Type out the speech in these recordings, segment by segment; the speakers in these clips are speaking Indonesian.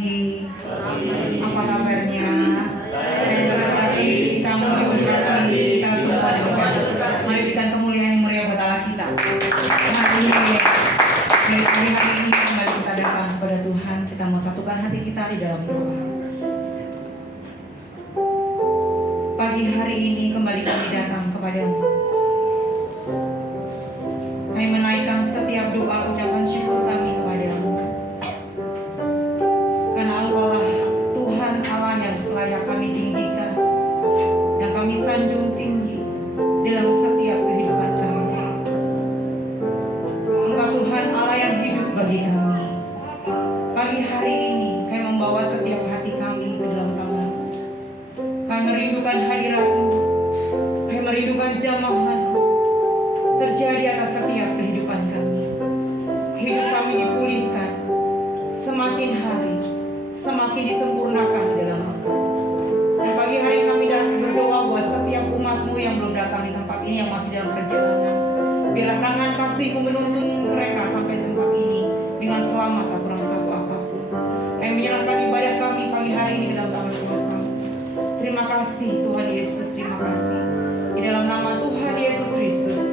pagi. Apa kabarnya? Saya berkati kamu diberkati kita semua juga. Mari berikan kemuliaan yang mulia buat Allah kita. Haleluya. Dari hari ini kembali kita datang kepada Tuhan. Kita mau satukan hati kita di dalam doa. Pagi hari ini kembali kami datang kepadamu. Kami menaikkan setiap doa ucapan syukur kami kepadamu. Karena Engkaulah Tuhan Allah yang layak kami tinggikan, yang kami sanjung tinggi dalam setiap kehidupan kami. Engkau Tuhan Allah yang hidup bagi kami. Pagi hari ini kami membawa setiap hati kami ke dalam tangan. Kami merindukan hadirat-Mu. Kami merindukan jamahan terjadi atas setiap kehidupan kami. Hidup kami dipulihkan, semakin hari semakin disempurnakan dalam Engkau. Dan pagi hari kami berdoa buat setiap umat-Mu yang belum datang di tempat ini, yang masih dalam perjalanan. Biarlah tangan kasih-Mu menuntun mereka sampai tempat ini dengan selamat, tak kurang satu apapun. Kami menyerahkan ibadah kami pagi hari ini dalam tangan kuasa. Terima kasih Tuhan Yesus, terima kasih. Di dalam nama Tuhan Yesus Kristus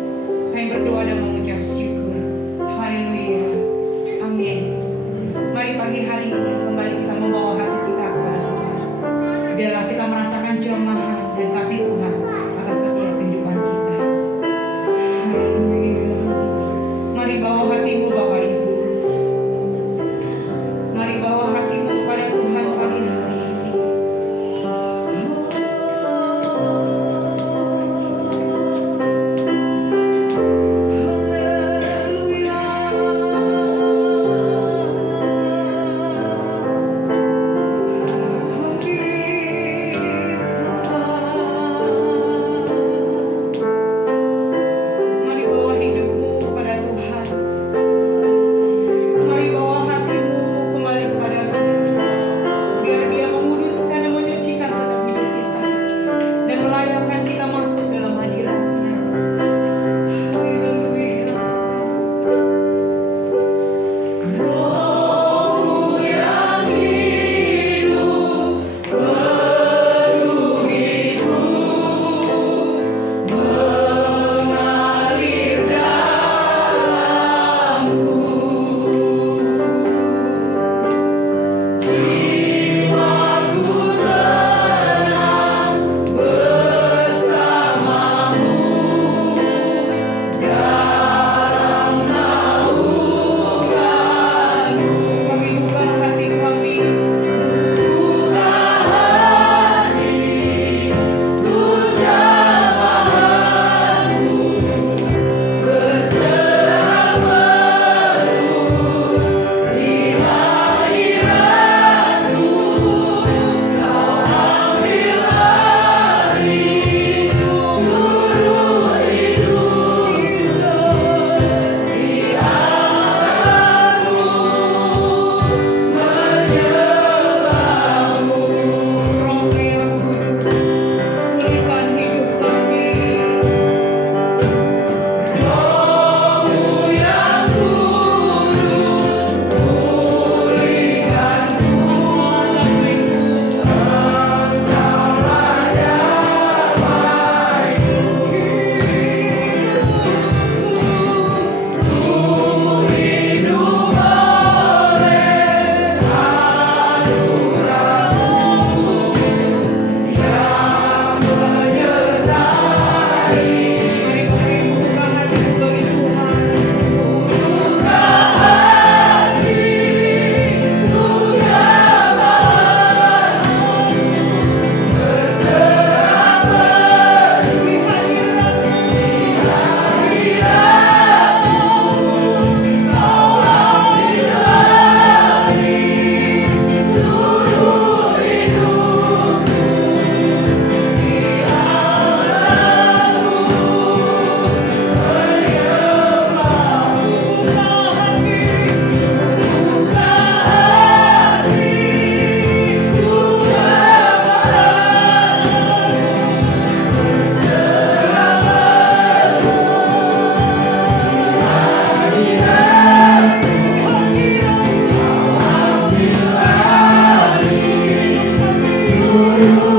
kami berdoa dan mengucap syukur. Haleluya. Amin. Mari pagi hari ini kembali kita membawa hati kita kepada Tuhan. Biarlah kita merasakan jamahan dan kasih Tuhan atas setiap kehidupan kita. Haleluya. Mari bawa hatimu Bapak Ibu. Mari bawa hatimu kepada Tuhan pagi hari ini. Haleluya. Kami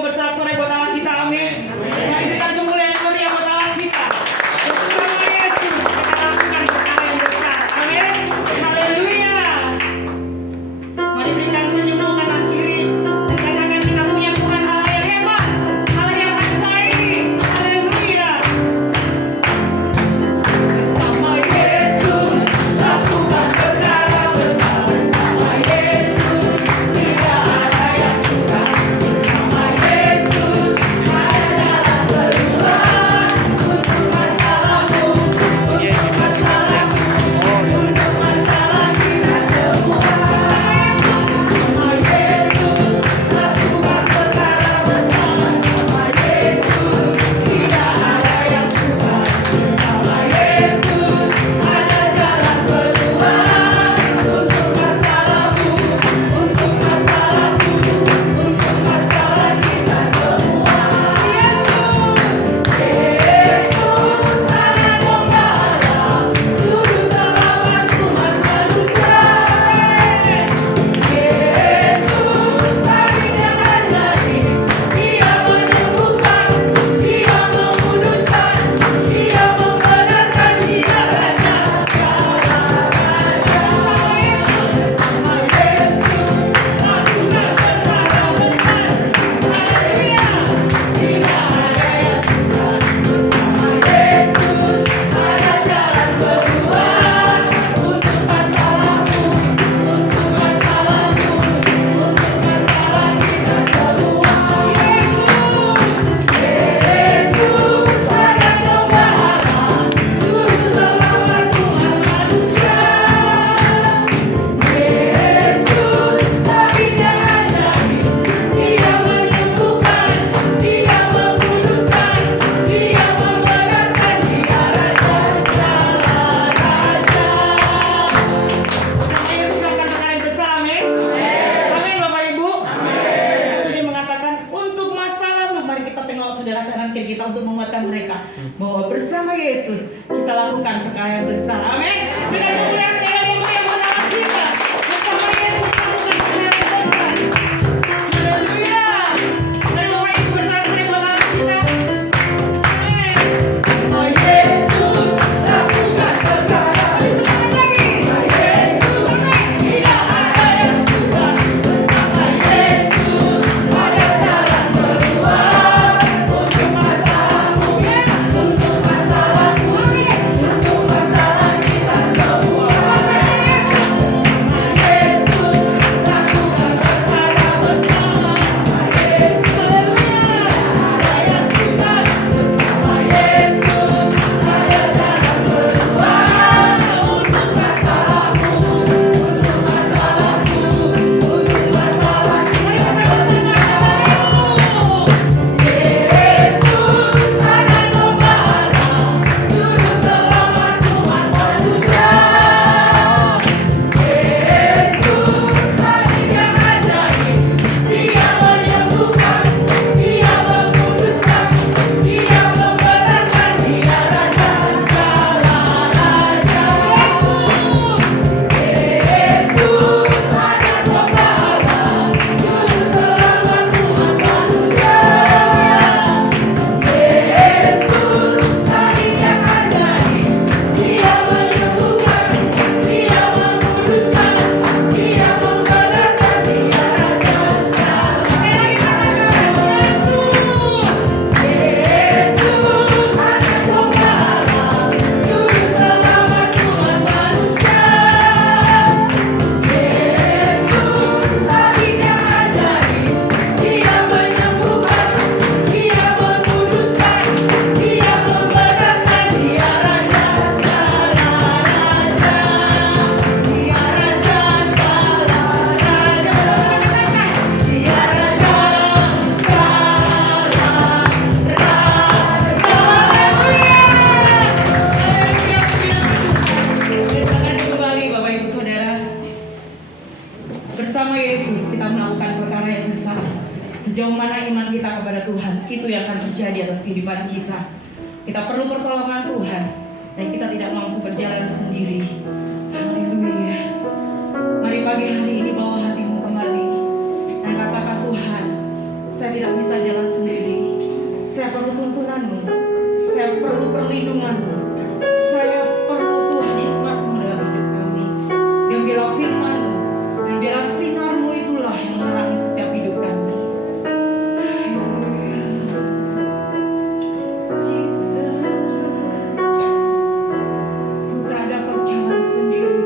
mau bersorak-sorai buat Allah kita, amin. Mari berikan kemuliaan yang meriah buat Allah kita. Bersama Yesus kita lakukan perkara yang besar, amin. Haleluya. Mari berikan senyummu kanan kiri dan katakan kita punya Tuhan Allah yang hebat, Allah yang ajaib. Haleluya. Bersama Yesus lakukan perkara besar, bersama Yesus tidak ada yang suka, bersama Yesus ada jalan keluar untuk masalahmu, untuk masalahku, untuk masalah kita semua. Bersama Yesus lakukan perkara besar, bersama Yesus tidak ada yang suka, bersama Yesus ada jalan keluar untuk masalahmu, untuk masalahku, untuk masalah kita semua. Yesus ada domba Allah, juru selamat umat manusia. Yesus hari yang ajaib, Dia menyembuhkan, Dia menguduskan, Dia membenarkan, Dia Raja segala raja. Bersama Yesus lakukan perkara besar. Haleluya. Tidak ada yang suka, bersama Yesus ada jalan keluar untuk masalahmu, untuk masalahmu, untuk masalah kita semua. Yesus ada domba Allah, juru selamat umat manusia. Yesus David yang ajaib, Dia menyembuhkan, Dia menguduskan, Dia membenarkan, Dia Raja segala raja. Yesus akan perkara yang besar, amin. Amin Bapak Ibu. Dia mengatakan untuk masalahmu, mari kita tengok saudara kanan kiri kita untuk menguatkan mereka bahwa bersama Yesus kita lakukan perkara yang besar, amin. Berikan kemuliaan sekali lagi buat Allah kita. Bersama Yesus lakukan perkara yang besar. Haleluya. Mari Bapak Ibu bersama-sama buat Allah kita. Amin. Bersama Yesus lakukan perkara besar. Bersama Yesus tidak ada yang suka, bersama Yesus ada jalan keluar untuk masalahmu, untuk masalahku, untuk masalah kita semua. Sejauh mana iman kita kepada Tuhan, itu yang akan terjadi atas kehidupan kita. Kita perlu pertolongan Tuhan, dan kita tidak mampu berjalan sendiri. Haleluya. Mari pagi hari ini bawa hatimu kembali dan katakan, Tuhan, Saya tidak bisa jalan sendiri. Saya perlu tuntunanmu. Saya perlu perlindunganmu. Saya perlu Tuhan hikmatmu dalam hidup kami. Dan bila firmanmu dan bila sinarmu itulah yang menerangi setiap hidup kami. Sendiri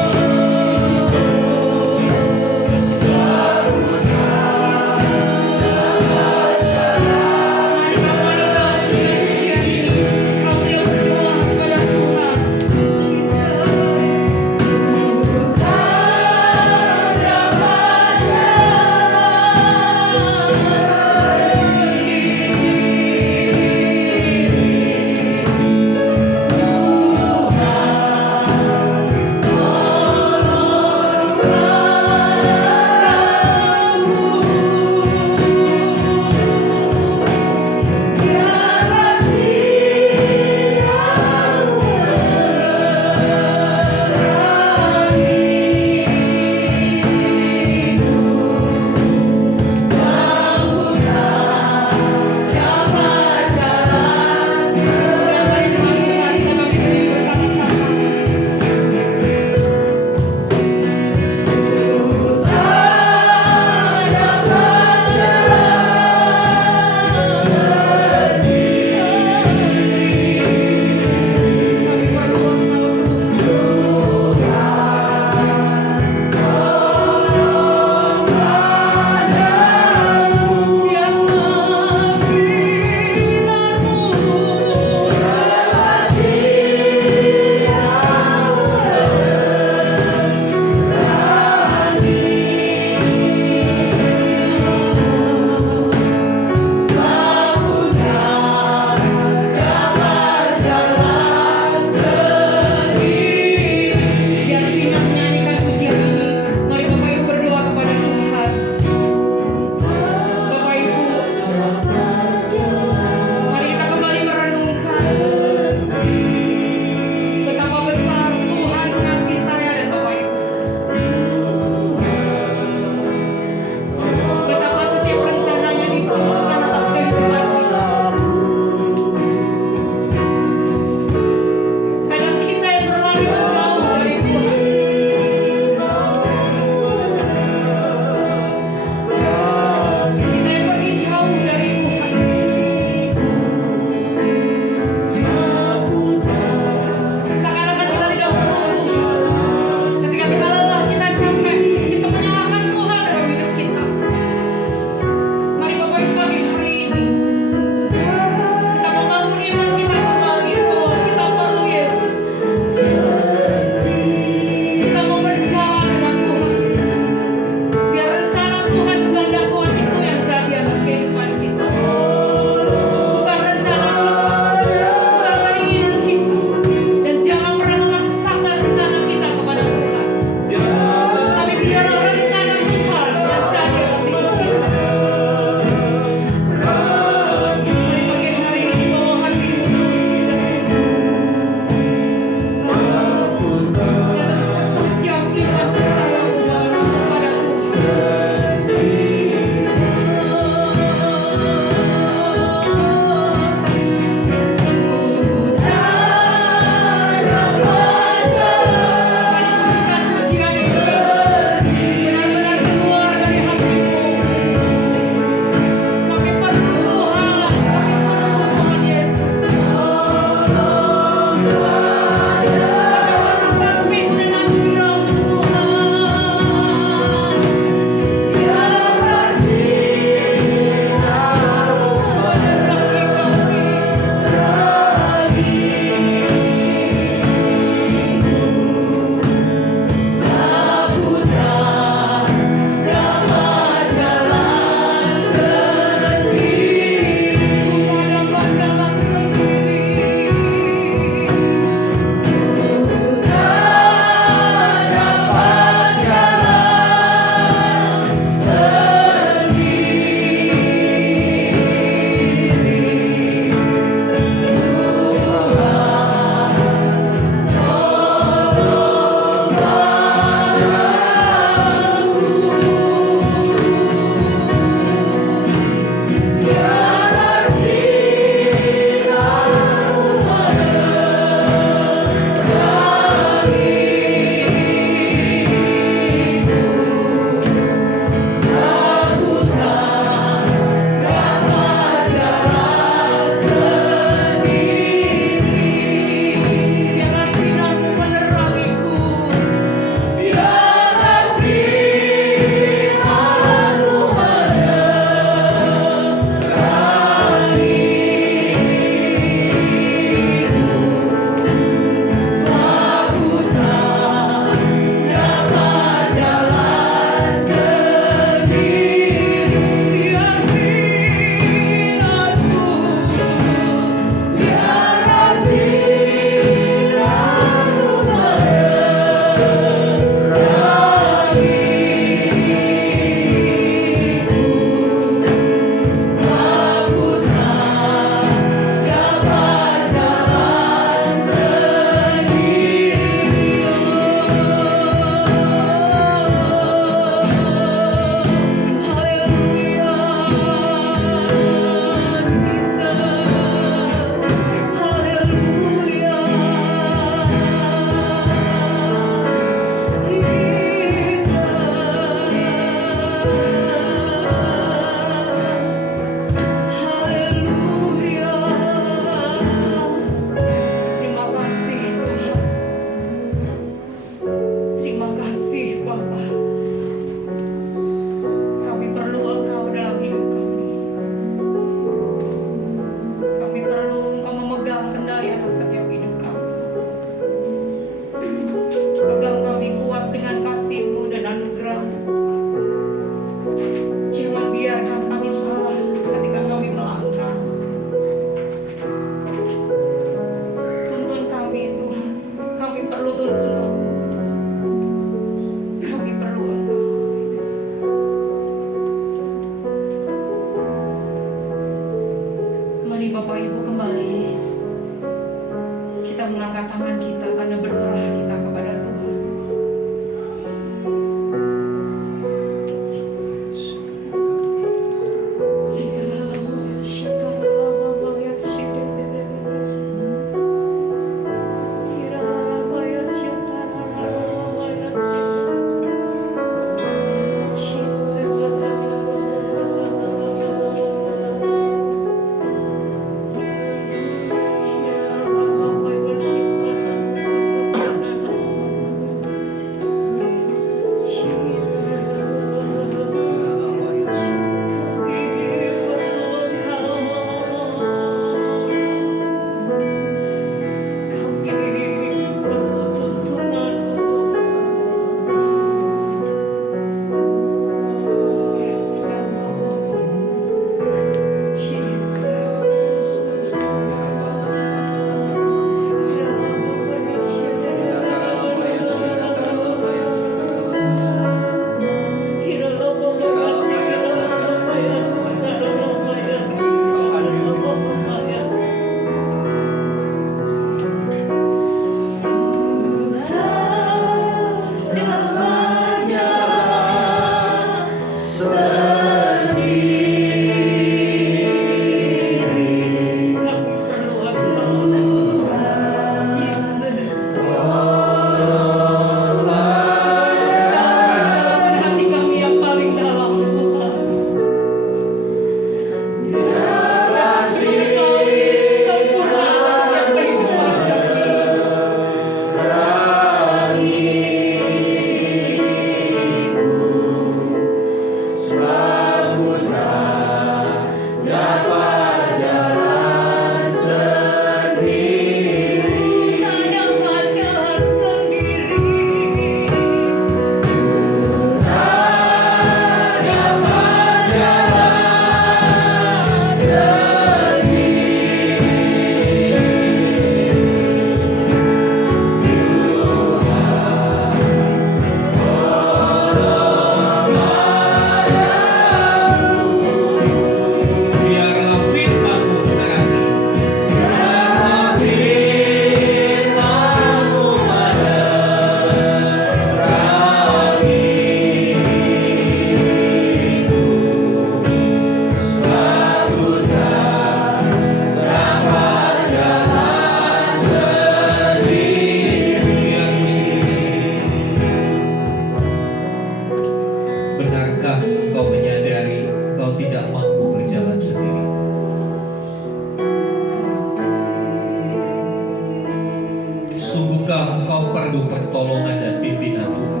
perlu pertolongan dan pimpinan Tuhan.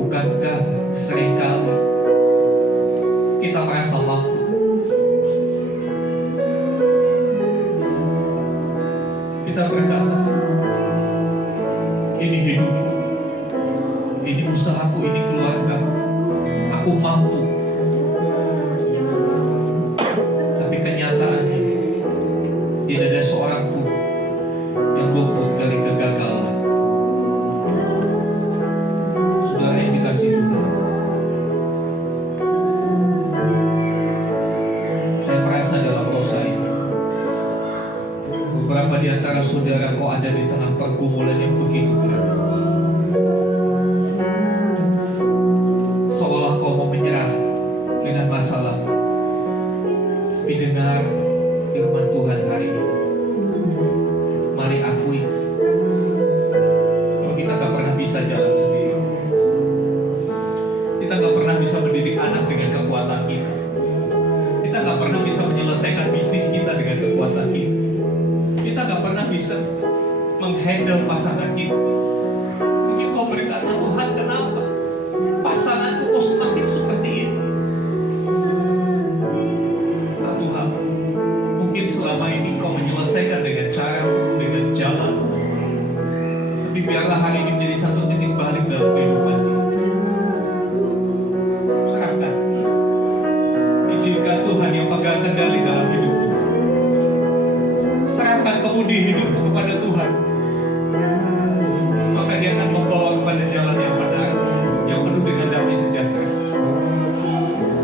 Bukankah seringkali kita merasa mampu? Kita berkata, ini hidupku, ini usahaku, ini keluarga, aku mampu. Tapi kenyataannya tidak ada seorang pun yang luput dari kegagalan. Saudara yang dikasihi Tuhan, saya merasa dalam roh saya, beberapa di antara saudara kau ada di tengah pergumulan yang begitu berat. Seolah kau mau menyerah dengan masalah. Tapi dengar firman Tuhan hari ini. Mari akui, kalau kita gak pernah bisa jalan sendiri, kita gak pernah bisa mendidik anak dengan kekuatan kita, kita gak pernah bisa menyelesaikan bisnis kita dengan kekuatan kita, kita gak pernah bisa menghandle pasangan kita. Mungkin kau berkata, Tuhan kenapa pasanganku kok semakin seperti ini? Satu hal, mungkin selama ini kau menyelesaikan dengan cara, dengan jalan, tapi biarlah hari ini menjadi satu titik balik dalam kehidupan kita. Serahkan, izinkan Tuhan yang pegang kendali dalam hidupmu. Serahkan kemudi hidupmu kepada Tuhan, maka Dia akan membawa kepada jalan yang benar, yang penuh dengan damai sejahtera.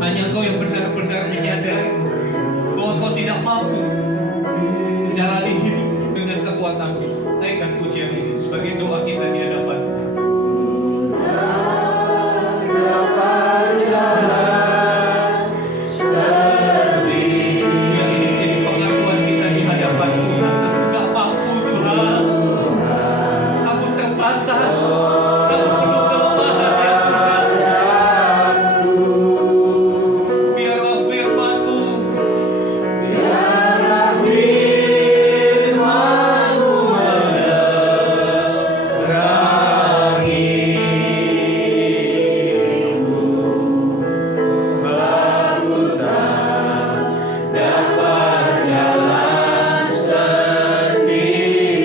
Hanya Engkau yang benar-benar menyadari bahwa Kau tidak mampu menjalani hidup dengan kekuatanmu. Naikkan pujian ini sebagai doa kita di hadapan Tuhan. Yang ini menjadi pengakuan kita di hadapan Tuhan. Aku gak mampu Tuhan, aku terbatas, aku penuh kelemahan ya Tuhan. Biarlah firman-Mu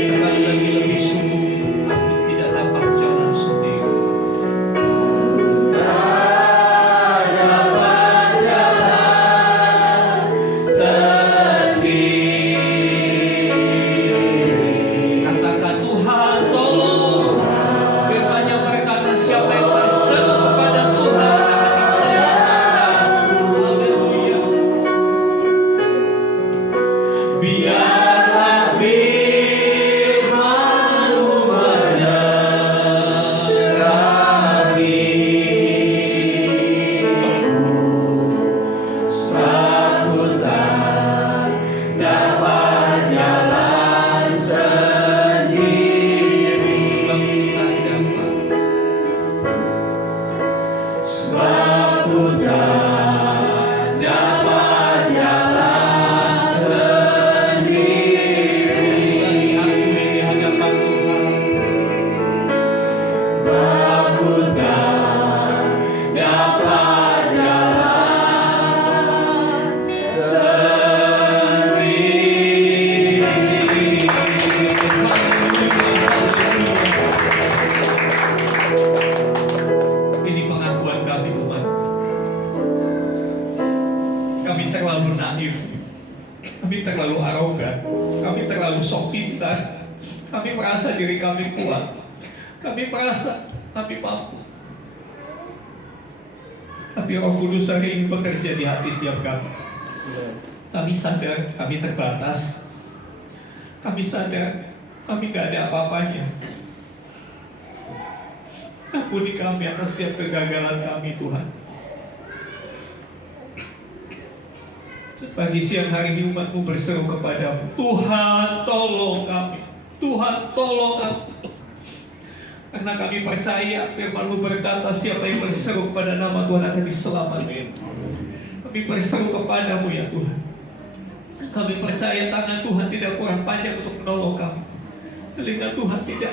sekali lagi lebih sungguh, aku tidak dapat jalan sendiri. Katakan, Tuhan tolong. Firman-Nya berkata, siapa yang berseru kepada Tuhan akan diselamatkan. Haleluya. Biarlah firman-Mu menerangi, aku tak dapat jalan sendiri. Sebab ku tak dapat jalan sendiri. Aku di hadapan Tuhan. Sebab ku tak dapat jalan sendiri. Ini pengakuan kami umat. Kami terlalu naif, kami terlalu arogan, kami terlalu sok pintar, kami merasa diri kami kuat, kami merasa kami mampu. Tapi Roh Kudus hari ini bekerja di hati setiap kami. Kami sadar kami terbatas, kami sadar kami gak ada apa-apanya. Ampuni kami atas setiap kegagalan kami Tuhan. Pagi siang hari ini umat-Mu berseru kepadamu, Tuhan tolong kami, Tuhan tolong kami. Karena kami percaya firman-Mu berkata, siapa yang berseru kepada nama Tuhan akan diselamatkan. Kami berseru kepadamu ya Tuhan. Kami percaya tangan Tuhan tidak kurang panjang untuk menolong kami. Telinga Tuhan tidak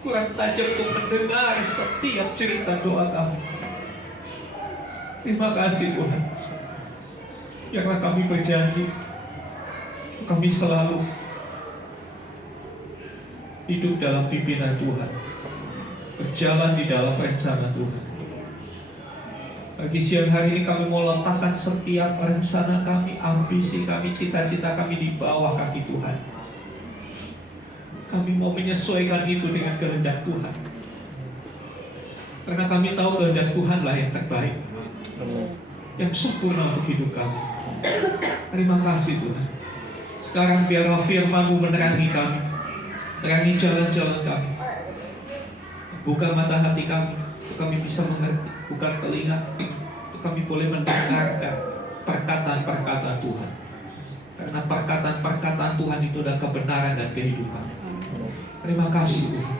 kurang tajam untuk mendengar setiap cerita doa kami. Terima kasih Tuhan. Biarlah kami berjanji, kami selalu hidup dalam pimpinan Tuhan, berjalan di dalam rencana Tuhan. Pagi siang hari ini kami mau letakkan setiap rencana kami, ambisi kami, cita-cita kami di bawah kaki Tuhan. Kami mau menyesuaikan itu dengan kehendak Tuhan, karena kami tahu kehendak Tuhanlah yang terbaik, yang sempurna untuk hidup kami. Terima kasih Tuhan. Sekarang biarlah firman-Mu menerangi kami, menerangi jalan-jalan kami. Buka mata hati kami, untuk kami bisa mengerti. Buka telinga, untuk kami boleh mendengarkan perkataan-perkataan Tuhan. Karena perkataan-perkataan Tuhan itu adalah kebenaran dan kehidupan. Terima kasih Tuhan.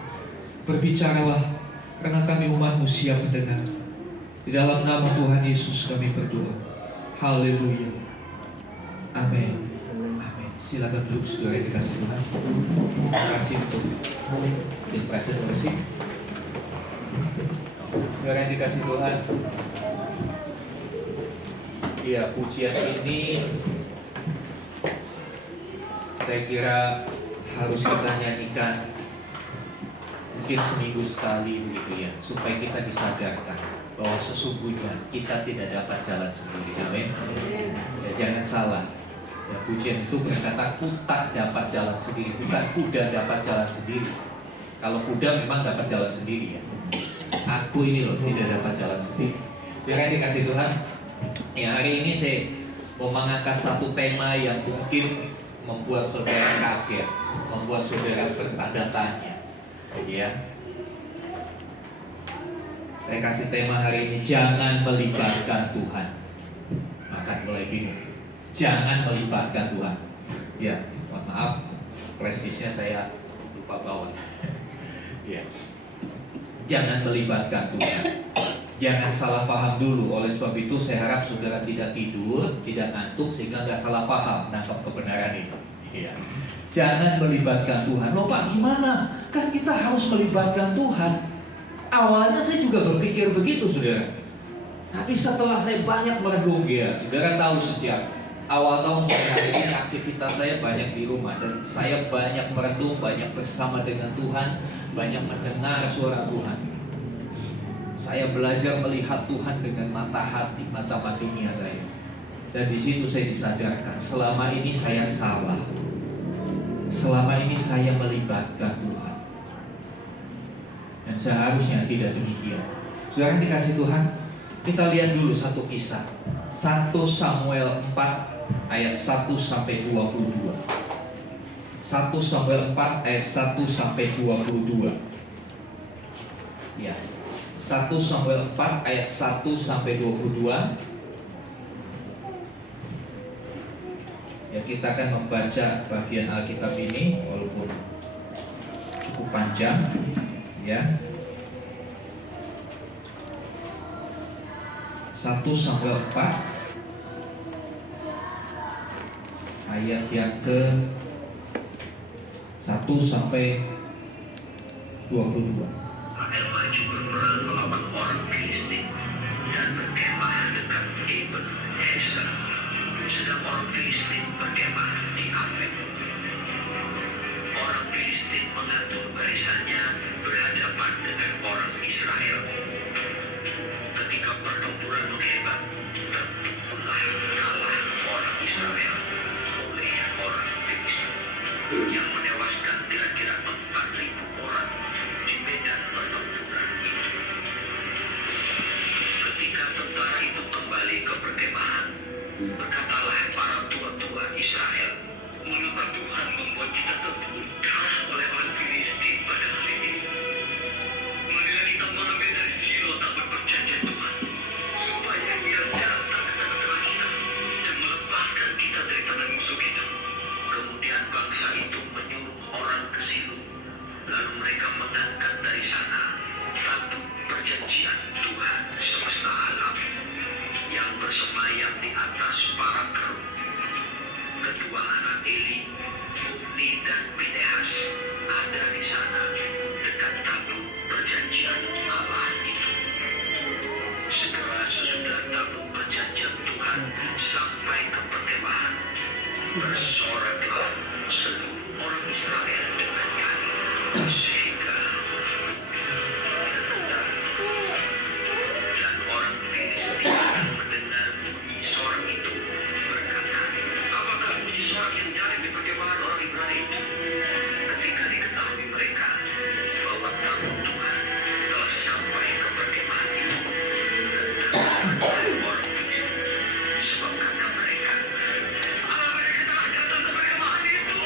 Berbicaralah, karena kami umat-Mu siap mendengar. Di dalam nama Tuhan Yesus kami berdoa. Haleluya. Amin. Amin. Silakan duduk saudara yang dikasih Tuhan. Terima kasih untuk presentasi. Saudara yang dikasih Tuhan. Ya, pujian ini saya kira harus kita nyanyikan mungkin seminggu sekali begitu ya, supaya kita disadarkan bahwa sesungguhnya kita tidak dapat jalan sendiri. Amin. Ya, jangan salah. Ya, pujian itu berkata kuda dapat jalan sendiri, bukan kuda dapat jalan sendiri. Kalau kuda memang dapat jalan sendiri ya. Aku ini loh tidak dapat jalan sendiri. Jangan dikasih Tuhan. Ya, hari ini saya mau mengangkat satu tema yang mungkin membuat saudara kaget, membuat saudara bertanda tanya. Ya. Saya kasih tema hari ini, jangan melibatkan Tuhan. Makan mulai bingung. Jangan melibatkan Tuhan. Ya, mohon maaf, prestisnya saya lupa bawa. Ya. Jangan melibatkan Tuhan. Jangan salah paham dulu. Oleh sebab itu saya harap saudara tidak tidur, tidak ngantuk sehingga nggak salah paham menangkap kebenaran ini. Ya. Jangan melibatkan Tuhan. Loh Pak, gimana? Kan kita harus melibatkan Tuhan. Awalnya saya juga berpikir begitu, saudara. Tapi setelah saya banyak merenung, ya, saudara tahu sejak awal tahun sampai hari ini aktivitas saya banyak di rumah dan saya banyak merenung, banyak bersama dengan Tuhan, banyak mendengar suara Tuhan. Saya belajar melihat Tuhan dengan mata hati, mata batinnya saya. Dan di situ saya disadarkan, selama ini saya salah. Selama ini saya melibatkan Tuhan. Dan seharusnya tidak demikian. Saudara dikasih Tuhan, kita lihat dulu satu kisah. 1 Samuel 4 ayat 1 sampai 22. 1 Samuel 4 ayat 1 sampai 22. Ya. 1 Samuel 4 ayat 1 sampai 22. Ya, kita akan membaca bagian Alkitab ini walaupun cukup panjang, ya. 1 Samuel 4 ayat yang ke 1 sampai 22. Israel maju berperang melawan orang Filistin dan berkemah dekat Eben Ezer, sedang orang Filistin berkemah di Afek. Orang Filistin mengatur barisannya berhadapan dengan orang Israel. Ketika pertempuran menghebat, terpukullah kalah orang Israel oleh orang Filistin yang menewaskan kira-kira 4.000 orang di medan pertempuran itu. Ketika tentara itu kembali ke perkemahan, berkatalah para tua-tua Israel, "Mengapa Tuhan membuat kita terpukul kalah oleh orang Filistin pada hari ini? Marilah kita mengambil dari Silo tabut perjanjian Tuhan, supaya Ia datang ke tengah-tengah kita dan melepaskan kita dari tangan musuh kita." Kemudian bangsa itu menyuruh orang ke Silo. Lalu mereka mengangkat dari sana tabut perjanjian Tuhan semesta alam yang bersemayam di atas para kerub. Kedua Bersoraklah seluruh orang Israel dengan nyanyi, sehingga bergetar. Dan orang Filistia mendengar bunyi sorak itu, berkata, apakah bunyi sorak yang nyaring di perkemahan orang Ibrani itu? Ketika diketahui mereka bahwa tabut Tuhan telah sampai ke perkemahan itu, gentarlah orang Filistia, sebab kata mereka, Allah mereka telah datang ke perkemahan itu.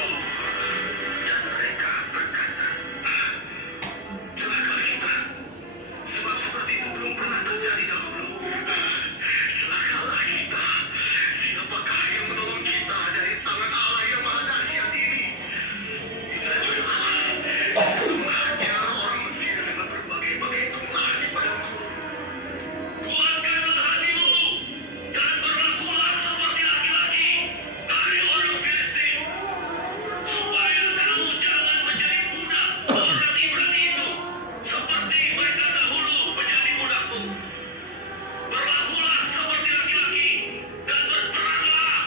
Dan mereka berkata, celakalah kita, sebab seperti itu belum pernah terjadi dahulu. Celakalah kita, siapakah yang menolong kita dari tangan Allah yang maha dahsyat ini? Inilah juga Allah yang menghajar orang Mesir dengan berbagai-bagai tulah di padang gurun. Kuatkanlah hatimu dan berlakulah seperti laki-laki, hai orang Filistin, supaya kamu jangan menjadi budak orang Ibrani itu, seperti mereka dahulu menjadi budakmu. Berlakulah seperti laki-laki dan berperanglah.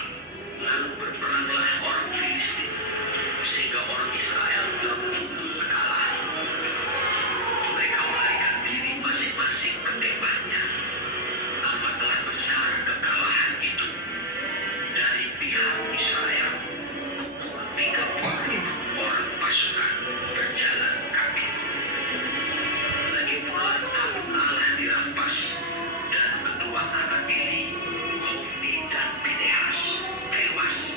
Lalu berperanglah orang Filistin, sehingga orang Israel terpukul kalah. Mereka melarikan diri masing-masing ke kemahnya. Amatlah besar kekalahan itu. Dari pihak Israel, pukul 30.000 orang pasukan berjalan kaki. Lagi pula tabut Allah dirampas, dan kedua anak Eli, Hofni dan Pinehas, tewas.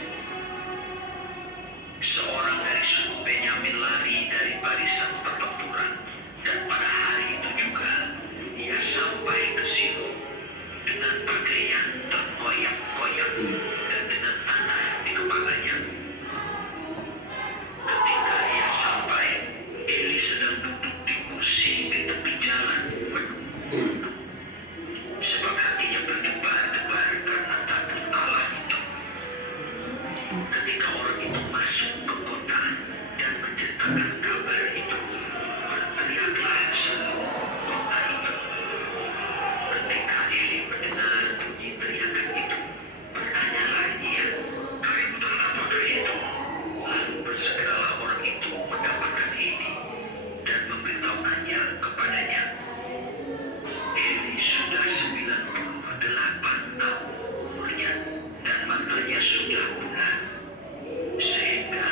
Seorang dari suku Benyamin lari dari barisan pertempuran, dan pada hari itu juga ia sampai ke Silo dengan pakaian terkoyak-koyak dan dengan tanah di kepalanya. Ketika ia sampai, Eli sedang duduk di kursi di tepi jalan menunggu, sebab hatinya berdebar-debar karena tabut Allah itu. Ketika orang itu masuk ke kota dan menceritakan kabar itu, berteriaklah seluruh kota itu. Ketika Eli mendengar bunyi teriakan itu, bertanyalah ia, keributan apakah itu? Lalu bersegeralah orang itu mendapatkan Eli dan memberitahukannya kepadanya. Eli sudah 98 tahun umurnya dan matanya sudah bulat, sehingga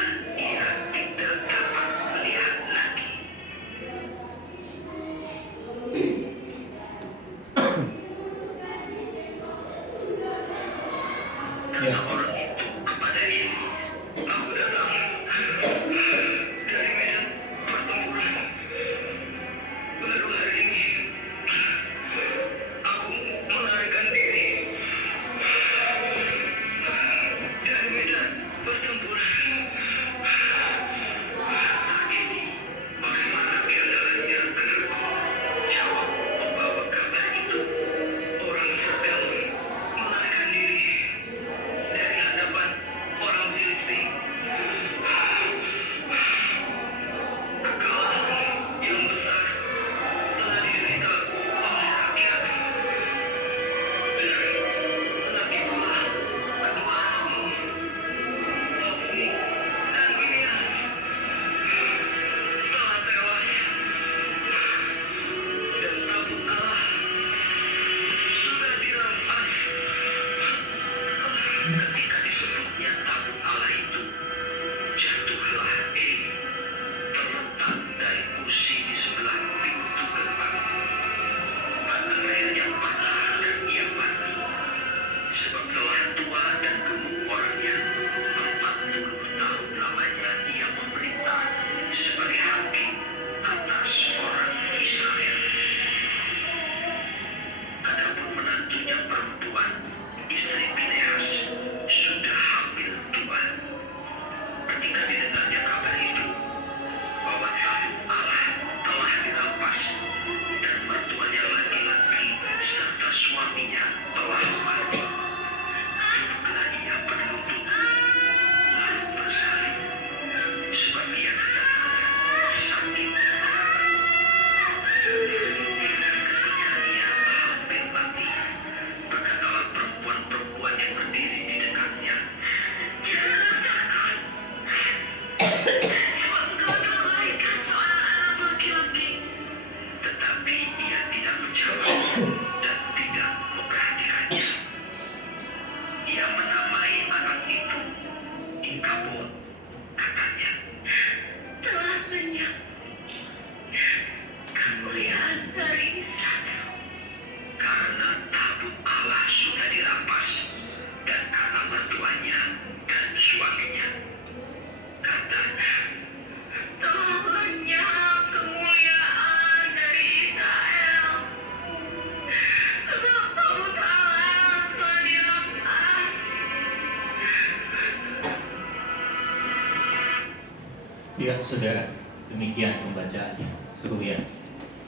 Ya, saudara, demikian pembacaannya. Seru ya,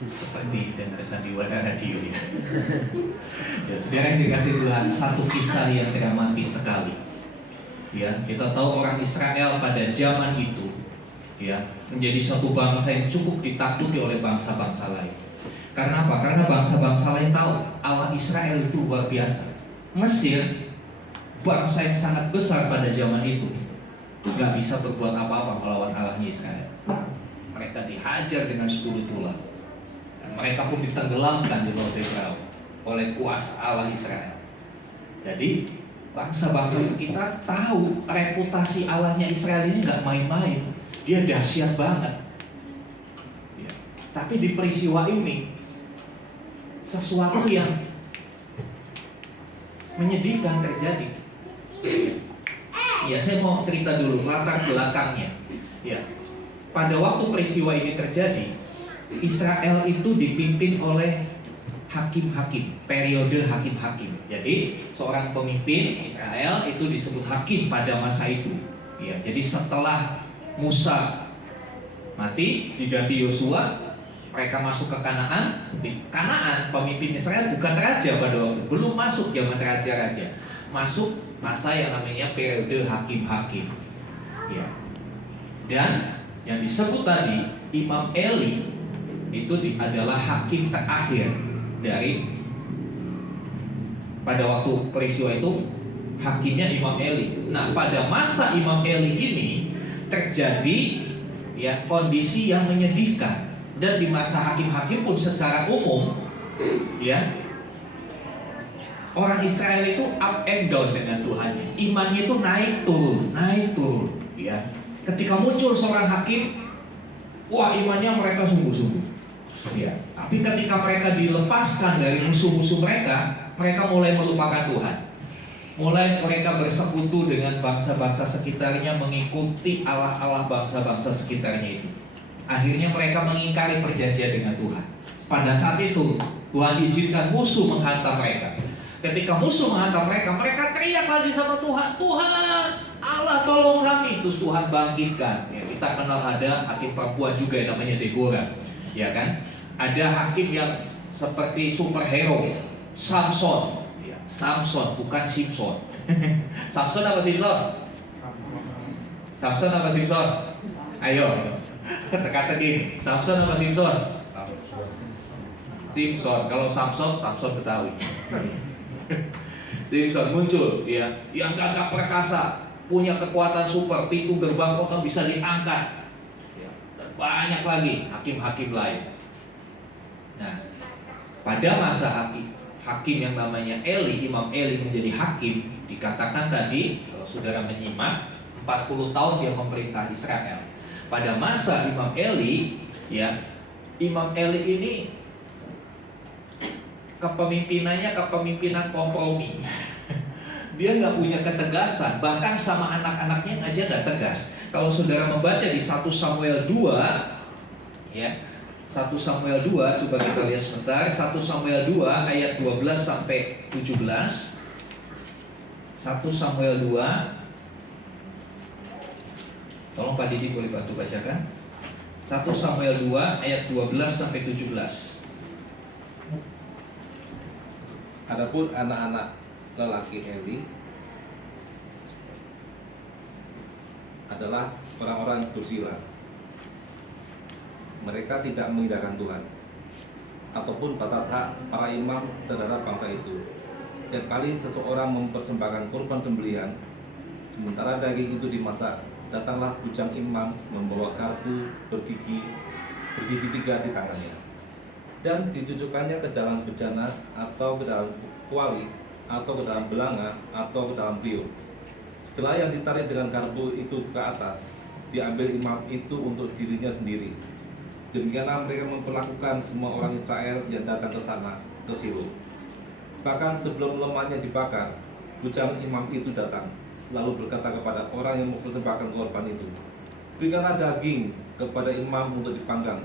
seperti dengar sandiwara radio ya. Ya, saudara yang dikasih Tuhan, satu kisah yang dramatis sekali. Ya, kita tahu orang Israel pada zaman itu, ya, menjadi satu bangsa yang cukup ditakuti oleh bangsa-bangsa lain. Karena apa? Karena bangsa-bangsa lain tahu Allah Israel itu luar biasa. Mesir, bangsa yang sangat besar pada zaman itu, gak bisa berbuat apa-apa melawan Allahnya Israel. Mereka dihajar dengan 10 tulah, dan mereka pun ditenggelamkan di Laut Israel oleh kuasa Allah Israel. Jadi bangsa-bangsa sekitar tahu reputasi Allahnya Israel ini gak main-main. Dia dahsyat banget ya. Tapi di peristiwa ini sesuatu yang menyedihkan terjadi. Ya, saya mau cerita dulu latar belakangnya. Ya, pada waktu peristiwa ini terjadi, Israel itu dipimpin oleh hakim-hakim, periode hakim-hakim. Jadi seorang pemimpin Israel itu disebut hakim pada masa itu. Ya, jadi setelah Musa mati diganti Yosua, mereka masuk ke Kanaan. Di Kanaan pemimpin Israel bukan raja pada waktu, belum masuk zaman raja-raja, masuk masa yang namanya periode hakim-hakim. Ya. Dan yang disebut tadi Imam Eli itu adalah hakim terakhir dari pada waktu peristiwa itu, hakimnya Imam Eli. Nah, pada masa Imam Eli ini terjadi ya kondisi yang menyedihkan, dan di masa hakim-hakim pun secara umum ya orang Israel itu up and down dengan Tuhannya. Imannya itu naik turun ya. Ketika muncul seorang hakim, wah imannya mereka sungguh-sungguh ya. Tapi ketika mereka dilepaskan dari musuh-musuh mereka, mereka mulai melupakan Tuhan. Mulai mereka bersekutu dengan bangsa-bangsa sekitarnya, mengikuti Allah-Allah bangsa-bangsa sekitarnya itu. Akhirnya mereka mengingkari perjanjian dengan Tuhan. Pada saat itu Tuhan izinkan musuh menghantam mereka. Ketika musuh menghantam mereka, mereka teriak lagi sama Tuhan, Tuhan, Allah tolong kami. Terus Tuhan bangkitkan. Ya, kita kenal ada hakim perempuan juga yang namanya Deborah, ya kan? Ada hakim yang seperti superhero, Samson. Ya, Samson bukan Simpson. Samson apa Simpson? Samson apa Simpson? Ayo, teka-teki. Samson apa Simpson? Simpson. Kalau Samson Betawi. Simpson muncul ya, yang gagah perkasa, punya kekuatan super, pintu gerbang kota bisa diangkat ya, dan banyak lagi hakim-hakim lain. Nah, pada masa hakim yang namanya Eli, Imam Eli menjadi hakim, dikatakan tadi kalau saudara menyimak 40 tahun dia memerintah Israel. Pada masa Imam Eli ya, Imam Eli ini kepemimpinannya kepemimpinan kompromi. Dia nggak punya ketegasan, bahkan sama anak-anaknya aja nggak tegas. Kalau saudara membaca di 1 Samuel 2 ya, 1 Samuel 2, coba kita lihat sebentar. 1 Samuel 2 ayat 12 sampai 17. 1 Samuel 2. Tolong Pak Didi boleh bantu bacakan. 1 Samuel 2 ayat 12 sampai 17. Adapun anak-anak lelaki Eli adalah orang-orang yang bersila. Mereka tidak mengindahkan Tuhan ataupun batas hak para imam terhadap bangsa itu. Setiap kali seseorang mempersembahkan korban sembelihan, sementara daging itu dimasak, datanglah bujang imam membawa garpu bergigi 3 di tangannya, dan dicucukkannya ke dalam bejana atau ke dalam kuali atau ke dalam belanga atau ke dalam riuk. Segala yang ditarik dengan garpu itu ke atas diambil imam itu untuk dirinya sendiri. Demikianlah mereka memperlakukan semua orang Israel yang datang ke sana, ke Silo. Bahkan sebelum lemaknya dibakar, bujang imam itu datang, lalu berkata kepada orang yang mempersembahkan korban itu, berikanlah daging kepada imam untuk dipanggang,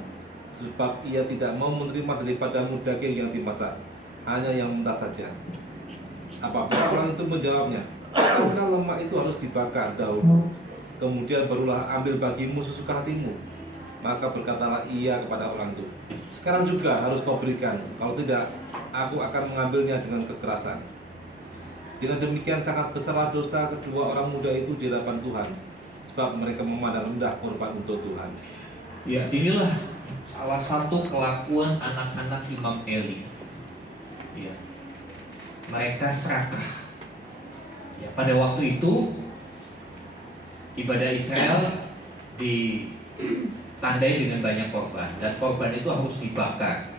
sebab ia tidak mau menerima daripadamu daging yang dimasak, hanya yang mentah saja. Apabila orang itu menjawabnya, karena lemak itu harus dibakar dahulu, kemudian barulah ambil bagimu sesuka hatimu. Maka berkatalah ia kepada orang itu, sekarang juga harus kau berikan, kalau tidak, aku akan mengambilnya dengan kekerasan. Dengan demikian sangat besar dosa kedua orang muda itu di hadapan Tuhan, sebab mereka memandang rendah korban untuk Tuhan. Ya, inilah salah satu kelakuan anak-anak Imam Eli. Ya. Mereka serakah. Ya, pada waktu itu ibadah Israel ditandai dengan banyak korban, dan korban itu harus dibakar.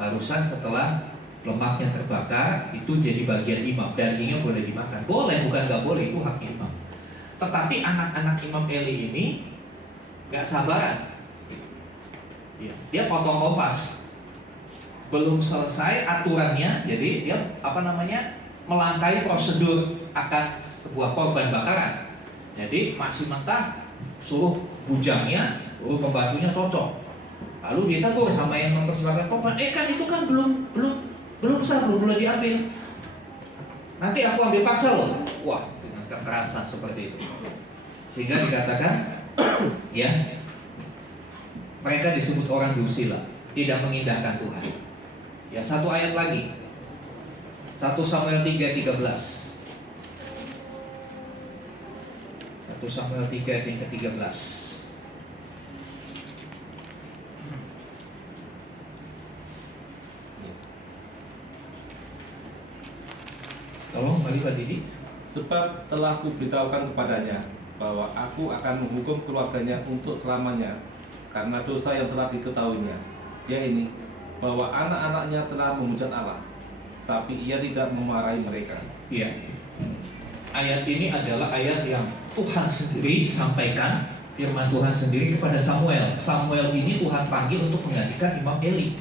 Harusan setelah lemaknya terbakar itu jadi bagian imam, dagingnya boleh dimakan. Boleh, bukan nggak boleh, itu hak imam. Tetapi anak-anak Imam Eli ini nggak sabaran. Ya, dia potong kompas. Belum selesai aturannya, jadi dia melangkahi prosedur akan sebuah korban bakaran. Jadi masih mentah, suruh bujangnya, suruh pembantunya cocok. Lalu dia tegur sama yang mempersembahkan korban, kan itu kan belum sah, belum boleh diambil. Nanti aku ambil paksa loh. Wah, dengan kekerasan seperti itu. Sehingga dikatakan, ya, mereka disebut orang dursila, tidak mengindahkan Tuhan. Ya, satu ayat lagi. 1 Samuel 3:13. 1 Samuel 3:13. Tolong kembali Pak Didi. Sebab telah kuberitahukan kepadanya bahwa aku akan menghukum keluarganya untuk selamanya karena dosa yang telah diketahuinya. Ya ini, bahwa anak-anaknya telah memuja Allah, tapi ia tidak memarahi mereka. Iya. Ayat ini adalah ayat yang Tuhan sendiri sampaikan, firman Tuhan sendiri kepada Samuel. Samuel ini Tuhan panggil untuk menggantikan Imam Eli.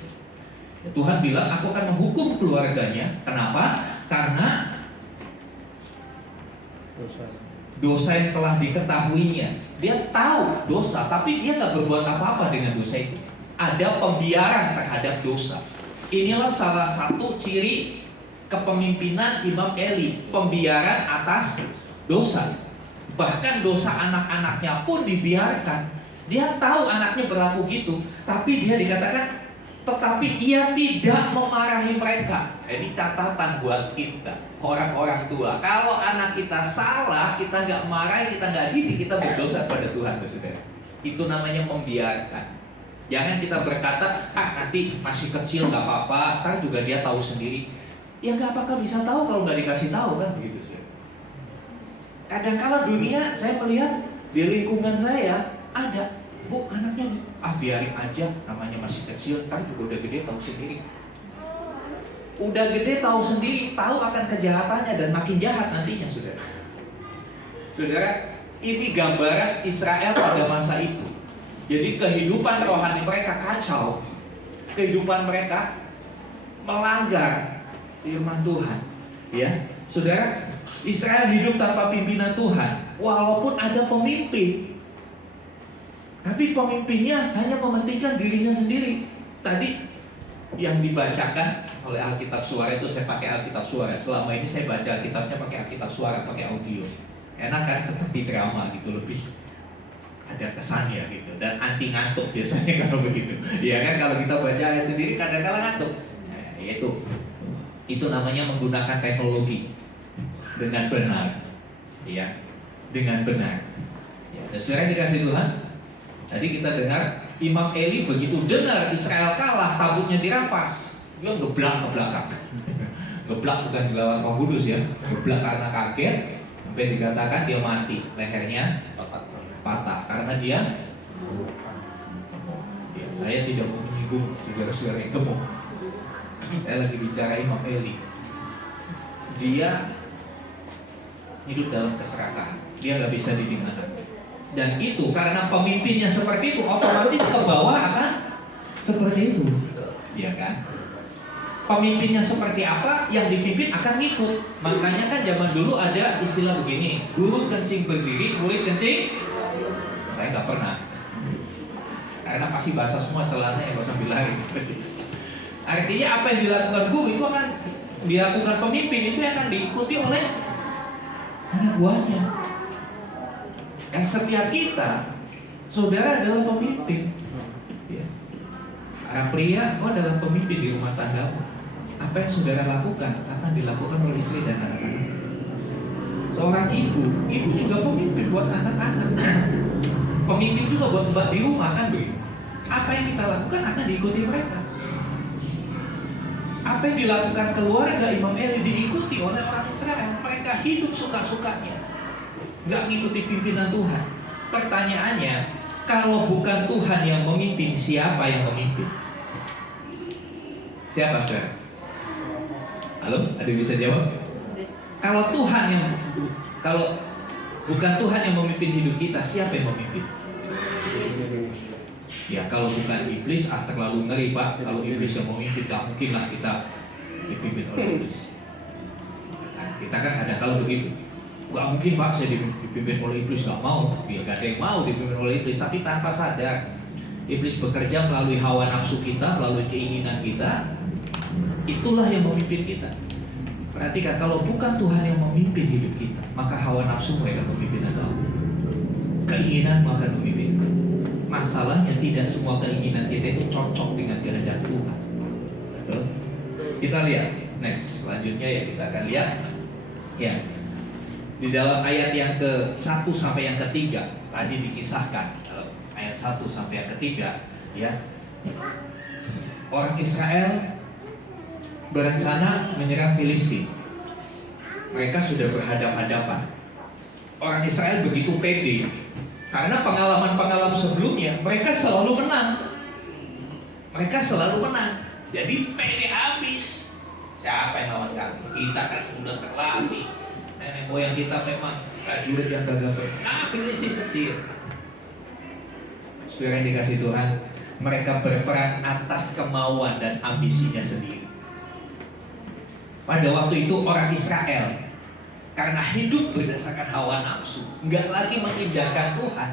Tuhan bilang, aku akan menghukum keluarganya. Kenapa? Karena dosa yang telah diketahuinya. Dia tahu dosa, tapi dia nggak berbuat apa-apa dengan dosa itu. Ada pembiaran terhadap dosa. Inilah salah satu ciri kepemimpinan Imam Eli, pembiaran atas dosa. Bahkan dosa anak-anaknya pun dibiarkan. Dia tahu anaknya berlaku gitu, tapi dia dikatakan, tetapi ia tidak memarahi mereka. Ini catatan buat kita, orang-orang tua. Kalau anak kita salah, kita nggak marahi, kita nggak didik, kita berdosa pada Tuhan, saudara. Itu namanya membiarkan. Jangan kita berkata, nanti masih kecil nggak apa-apa, ntar juga dia tahu sendiri. Ya nggak apakah bisa tahu kalau nggak dikasih tahu, kan begitu sih. Kadang-kala dunia saya melihat di lingkungan saya ada, bu anaknya biarin aja, namanya masih kecil, ntar juga udah gede tahu sendiri. Udah gede tahu sendiri, tahu akan kejahatannya dan makin jahat nantinya, saudara. Saudara, ini gambaran Israel pada masa itu. Jadi kehidupan rohani mereka kacau, kehidupan mereka melanggar firman Tuhan. Ya, saudara, Israel hidup tanpa pimpinan Tuhan, walaupun ada pemimpin, tapi pemimpinnya hanya mementingkan dirinya sendiri. Tadi yang dibacakan oleh Alkitab Suara itu, saya pakai Alkitab Suara. Selama ini saya baca Alkitabnya pakai Alkitab Suara, pakai audio. Enak kan, seperti drama gitu, lebih ada kesannya gitu, dan anti ngantuk biasanya kalau begitu. Ya kan, kalau kita baca ayat sendiri kadang-kadang ngantuk. Nah, itu namanya menggunakan teknologi dengan benar, ya, dengan benar. Ya, dan saudara dikasih Tuhan. Tadi kita dengar Imam Eli begitu dengar Israel kalah, tabutnya dirampas, dia ngeblak ke belakang. Ngeblak bukan dilawat Roh Kudus ya, ngeblak karena kaget, sampai dikatakan dia mati, lehernya patah karena dia. Ya, saya tidak mau menyinggung saudara-saudara yang gemuk. Saya lagi bicara Imam Eli. Dia hidup dalam keserakahan, dia nggak bisa didik anak. Dan itu karena pemimpinnya seperti itu, otomatis ke bawah akan seperti itu, ya kan? Pemimpinnya seperti apa, yang dipimpin akan ngikut. Makanya kan zaman dulu ada istilah begini, guru kencing berdiri, murid kencing. Saya nggak pernah, karena pasti basah semua celananya, nggak usah bilang. Artinya apa yang dilakukan guru itu akan dilakukan pemimpin, itu akan diikuti oleh anak buahnya. Dan setiap kita, saudara adalah pemimpin. Ya. Para pria, adalah pemimpin di rumah tangga. Apa yang saudara lakukan akan dilakukan oleh istri dan anak-anak. Seorang ibu juga pemimpin buat anak-anak. Pemimpin juga buat mbak di rumah, kan begitu. Apa yang kita lakukan akan diikuti mereka. Apa yang dilakukan keluarga Imam Eli diikuti oleh orang Israel. Mereka hidup suka-sukanya, nggak ngikuti pimpinan Tuhan. Pertanyaannya, kalau bukan Tuhan yang memimpin, siapa yang memimpin? Siapa, saudara? Halo, ada yang bisa jawab? Kalau bukan Tuhan yang memimpin hidup kita, siapa yang memimpin? Ya, kalau bukan iblis, terlalu ngeri, Pak. Kalau iblis yang memimpin, gak mungkin lah kita dipimpin oleh iblis. Kita kan ada kalau begitu. Gak mungkin, Pak, saya dipimpin oleh iblis, gak mau. Ya, gak ada yang mau dipimpin oleh iblis, tapi tanpa sadar. Iblis bekerja melalui hawa nafsu kita, melalui keinginan kita. Itulah yang memimpin kita. Perhatikan, kalau bukan Tuhan yang memimpin hidup kita, maka hawa nafsu mereka memimpin engkau. Keinginan akan memimpin. Masalahnya tidak semua keinginan kita itu cocok dengan kehendak Tuhan. Betul? Kita lihat next, selanjutnya ya kita akan lihat ya di dalam ayat yang ke-1 sampai yang ke-3 tadi dikisahkan ayat 1 sampai yang ke-3 ya. Orang Israel berencana menyerang Filistin. Mereka sudah berhadapan-hadapan. Orang Israel begitu pede karena pengalaman-pengalaman sebelumnya mereka selalu menang. Mereka selalu menang. Jadi pede habis. Siapa yang lawan kami? Kita kan udah terlatih. Nenek moyang kita memang prajurit yang gagah berperang. Filistin kecil. Saudara yang dikasih Tuhan, mereka berperang atas kemauan dan ambisinya sendiri. Pada waktu itu orang Israel karena hidup berdasarkan hawa nafsu, nggak lagi mengindahkan Tuhan.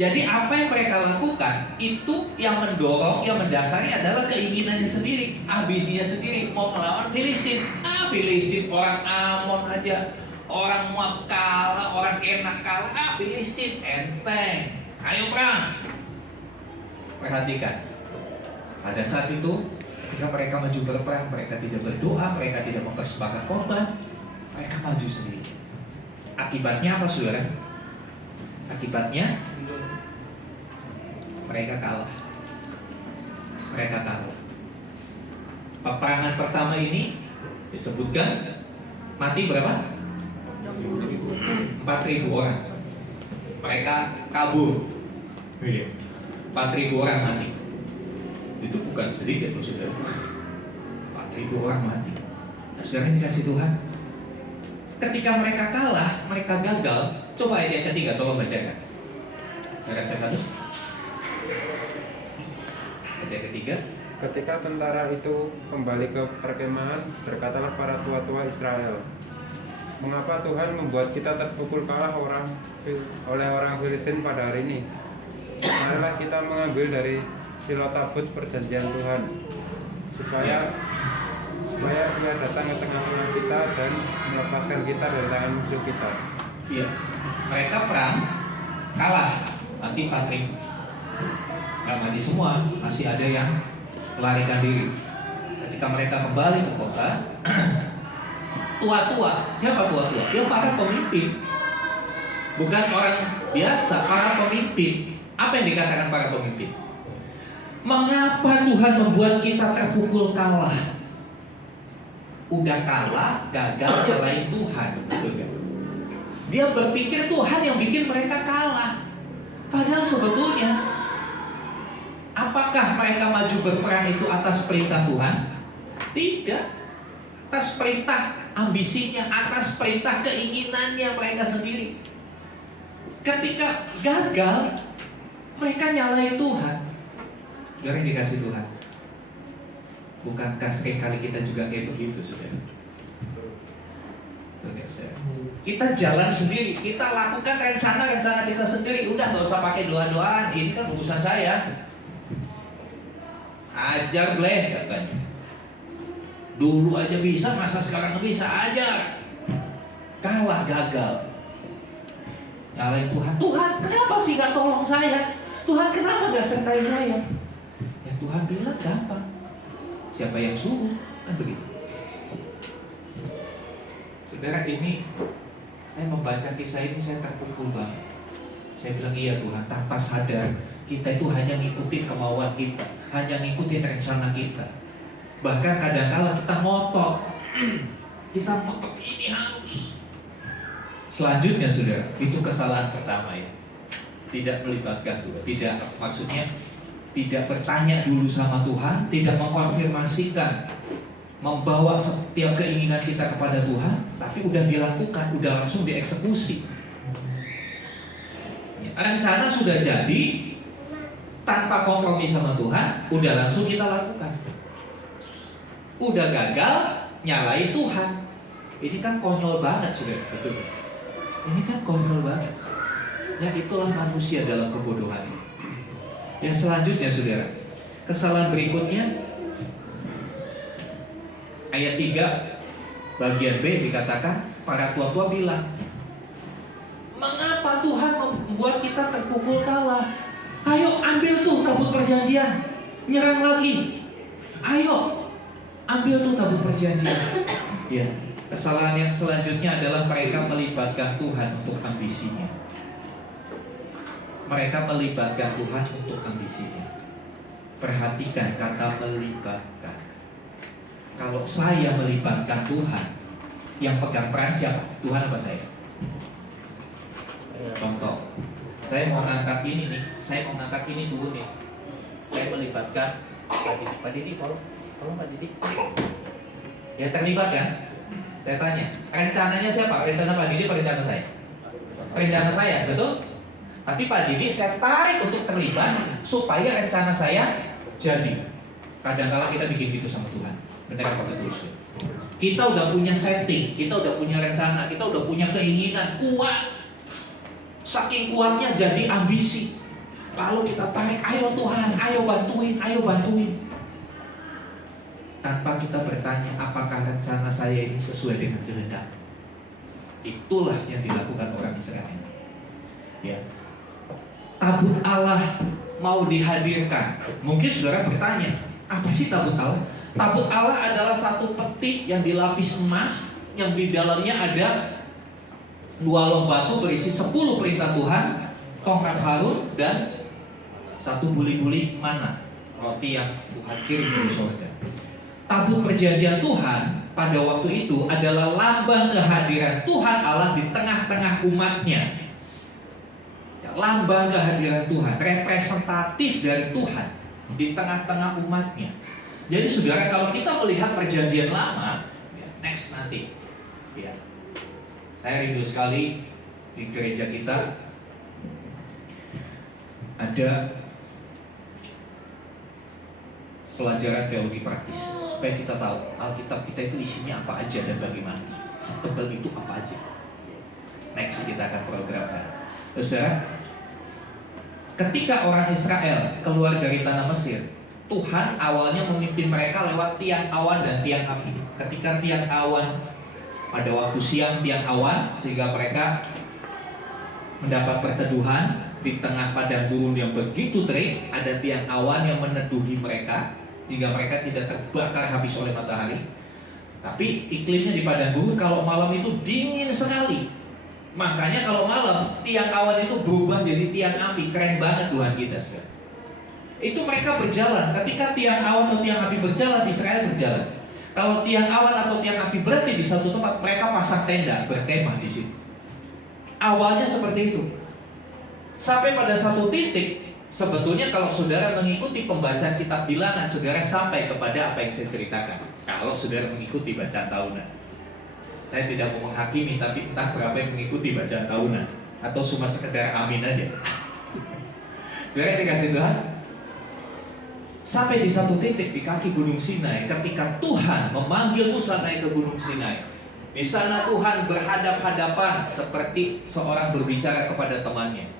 Jadi apa yang mereka lakukan itu yang mendorong, yang mendasari adalah keinginannya sendiri, ambisinya sendiri, mau melawan Filistin. Filistin orang Amon aja, orang Moab kalah, orang enak kalah. Filistin enteng, ayo perang. Perhatikan, pada saat itu ketika mereka maju berperang, mereka tidak berdoa, mereka tidak mempersembahkan korban. Mereka maju sendiri. Akibatnya apa, saudara? Akibatnya mereka kalah. Mereka kalah. Peperangan pertama ini disebutkan mati berapa? 4.000 orang. Mereka kabur. 4.000 orang mati. Itu bukan sedikit, saudara. 4.000 orang mati. Nah, saudara yang dikasih Tuhan, ketika mereka kalah, mereka gagal. Coba ayat yang ketiga, tolong bacakan. Ayat yang ketiga. Ketika tentara itu kembali ke perkemahan, berkatalah para tua-tua Israel, mengapa Tuhan membuat kita terpukul kalah oleh orang Filistin pada hari ini? Marilah kita mengambil dari Silo Tabut perjanjian Tuhan, supaya Ia datang ke tengah-tengah kita dan melepaskan kita dari tangan musuh kita. Iya, mereka perang kalah, mati 4.000. Nggak mati semua, masih ada yang melarikan diri. Ketika mereka kembali ke kota, tua-tua, siapa tua-tua? Dia para pemimpin, bukan orang biasa, para pemimpin. Apa yang dikatakan para pemimpin? Mengapa Tuhan membuat kita terpukul kalah? Udah kalah, gagal nyalain Tuhan. Dia berpikir Tuhan yang bikin mereka kalah. Padahal sebetulnya, apakah mereka maju berperang itu atas perintah Tuhan? Tidak. Atas perintah ambisinya, atas perintah keinginannya mereka sendiri. Ketika gagal, mereka nyalain Tuhan. Saudara yang dikasih Tuhan, bukankah seringkali kita juga kayak begitu, saudara? Kita jalan sendiri, kita lakukan rencana kita sendiri. Udah nggak usah pakai doa-doaan, ini kan urusan saya. Ajar bleh katanya. Dulu aja bisa, masa sekarang nggak bisa? Ajar. Kalah, gagal. Nyalain Tuhan. Tuhan, kenapa sih gak tolong saya? Tuhan, kenapa gak sertai saya? Ya Tuhan bilang gampang. Siapa yang suruh? Kan begitu. Saudara, ini saya membaca kisah ini saya terpukul banget. Saya bilang iya Tuhan, tanpa sadar kita itu hanya ngikutin kemauan kita, hanya ngikutin rencana kita. Bahkan kadang-kala kita ngotot, kita ngotot ini harus. Selanjutnya saudara, itu kesalahan pertama ya. Tidak melibatkan Tuhan, tidak, maksudnya tidak bertanya dulu sama Tuhan, tidak mengkonfirmasikan, membawa setiap keinginan kita kepada Tuhan, tapi udah dilakukan, udah langsung dieksekusi. Rencana sudah jadi, tanpa kompromi sama Tuhan, udah langsung kita lakukan. Udah gagal, nyalain Tuhan. Ini kan konyol banget sudah, betul. Ini kan konyol banget. Ya itulah manusia dalam kebodohan. Yang selanjutnya saudara, kesalahan berikutnya ayat 3 bagian B dikatakan para tua-tua bilang, mengapa Tuhan membuat kita terpukul kalah? Ayo ambil tuh tabut perjanjian, nyerang lagi. Ayo ambil tuh tabut perjanjian. Ya, kesalahan yang selanjutnya adalah mereka melibatkan Tuhan untuk ambisinya. Mereka melibatkan Tuhan untuk ambisinya. Perhatikan kata melibatkan. Kalau saya melibatkan Tuhan, yang pegang peran siapa? Tuhan apa saya? Contoh, saya mau ngangkat ini nih, saya mau ngangkat ini dulu nih. Saya melibatkan Pak Didi, tolong Pak Didi. Ya terlibat kan? Saya tanya, rencananya siapa? Rencana Pak Didi, rencana saya? Rencana saya, betul? Tapi Pak Didi saya tarik untuk terlibat supaya rencana saya jadi. Kadang-kala kita bikin gitu sama Tuhan. Benar apa betul? Kita udah punya setting, kita udah punya rencana, kita udah punya keinginan kuat. Saking kuatnya jadi ambisi. Lalu kita tarik, ayo Tuhan, ayo bantuin, ayo bantuin. Tanpa kita bertanya apakah rencana saya ini sesuai dengan kehendak. Itulah yang dilakukan orang Israel. Ya. Tabut Allah mau dihadirkan. Mungkin saudara bertanya, apa sih tabut Allah? Tabut Allah adalah satu peti yang dilapis emas, yang di dalamnya ada 2 loh batu berisi 10 perintah Tuhan, tongkat Harun, dan 1 buli-buli mana, roti yang Tuhan kirim dari surga. Tabut perjanjian Tuhan pada waktu itu adalah lambang kehadiran Tuhan Allah di tengah-tengah umatnya. Lambang kehadiran Tuhan, representatif dari Tuhan di tengah-tengah umatnya. Jadi saudara, kalau kita melihat perjanjian lama, ya, next nanti, ya, saya rindu sekali di gereja kita ada pelajaran teologi praktis supaya kita tahu Alkitab kita itu isinya apa aja dan bagaimana, setebal itu apa aja. Next kita akan programkan. Saudara, ketika orang Israel keluar dari tanah Mesir, Tuhan awalnya memimpin mereka lewat tiang awan dan tiang api. Ketika tiang awan pada waktu siang, tiang awan, sehingga mereka mendapat perteduhan di tengah padang gurun yang begitu terik. Ada tiang awan yang meneduhi mereka hingga mereka tidak terbakar habis oleh matahari. Tapi iklimnya di padang gurun kalau malam itu dingin sekali. Makanya kalau malam tiang awan itu berubah jadi tiang api. Keren banget Tuhan kita sekarang. Itu mereka berjalan. Ketika tiang awan atau tiang api berjalan, Israel berjalan. Kalau tiang awan atau tiang api berhenti di satu tempat, mereka pasang tenda, berkemah di situ. Awalnya seperti itu. Sampai pada satu titik, sebetulnya kalau saudara mengikuti pembacaan kitab Bilangan, saudara sampai kepada apa yang saya ceritakan. Kalau saudara mengikuti bacaan tahunan. Saya tidak mau menghakimi, tapi entah berapa yang mengikuti bacaan tahunan, atau cuma sekedar amin aja. Saudara dikasih Tuhan. Sampai di satu titik di kaki Gunung Sinai, ketika Tuhan memanggil Musa naik ke Gunung Sinai. Di sana Tuhan berhadap-hadapan seperti seorang berbicara kepada temannya,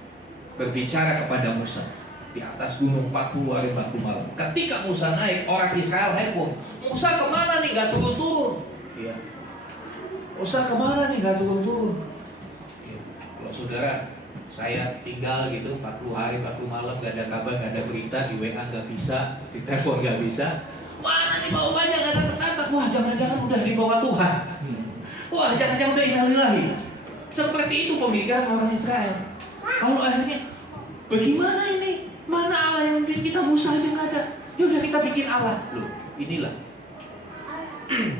berbicara kepada Musa di atas gunung 40 hari 40 malam. Ketika Musa naik, orang Israel heboh. Musa kemana nih, gak turun-turun? Ya. Musa kemana nih, gak turun-turun? Ya. Kalau saudara Saya tinggal gitu 40 hari 40 malam gak ada kabar, gak ada berita, di WA gak bisa, di telepon gak bisa. Mana nih Pak Umar gak datang-datang? Wah jangan-jangan udah dibawa Tuhan. Wah jangan-jangan udah innalillahi. Seperti itu pemikiran orang Israel. Kalau akhirnya bagaimana ini? Mana Allah yang bikin kita? Musa aja gak ada. Ya udah kita bikin Allah. Loh inilah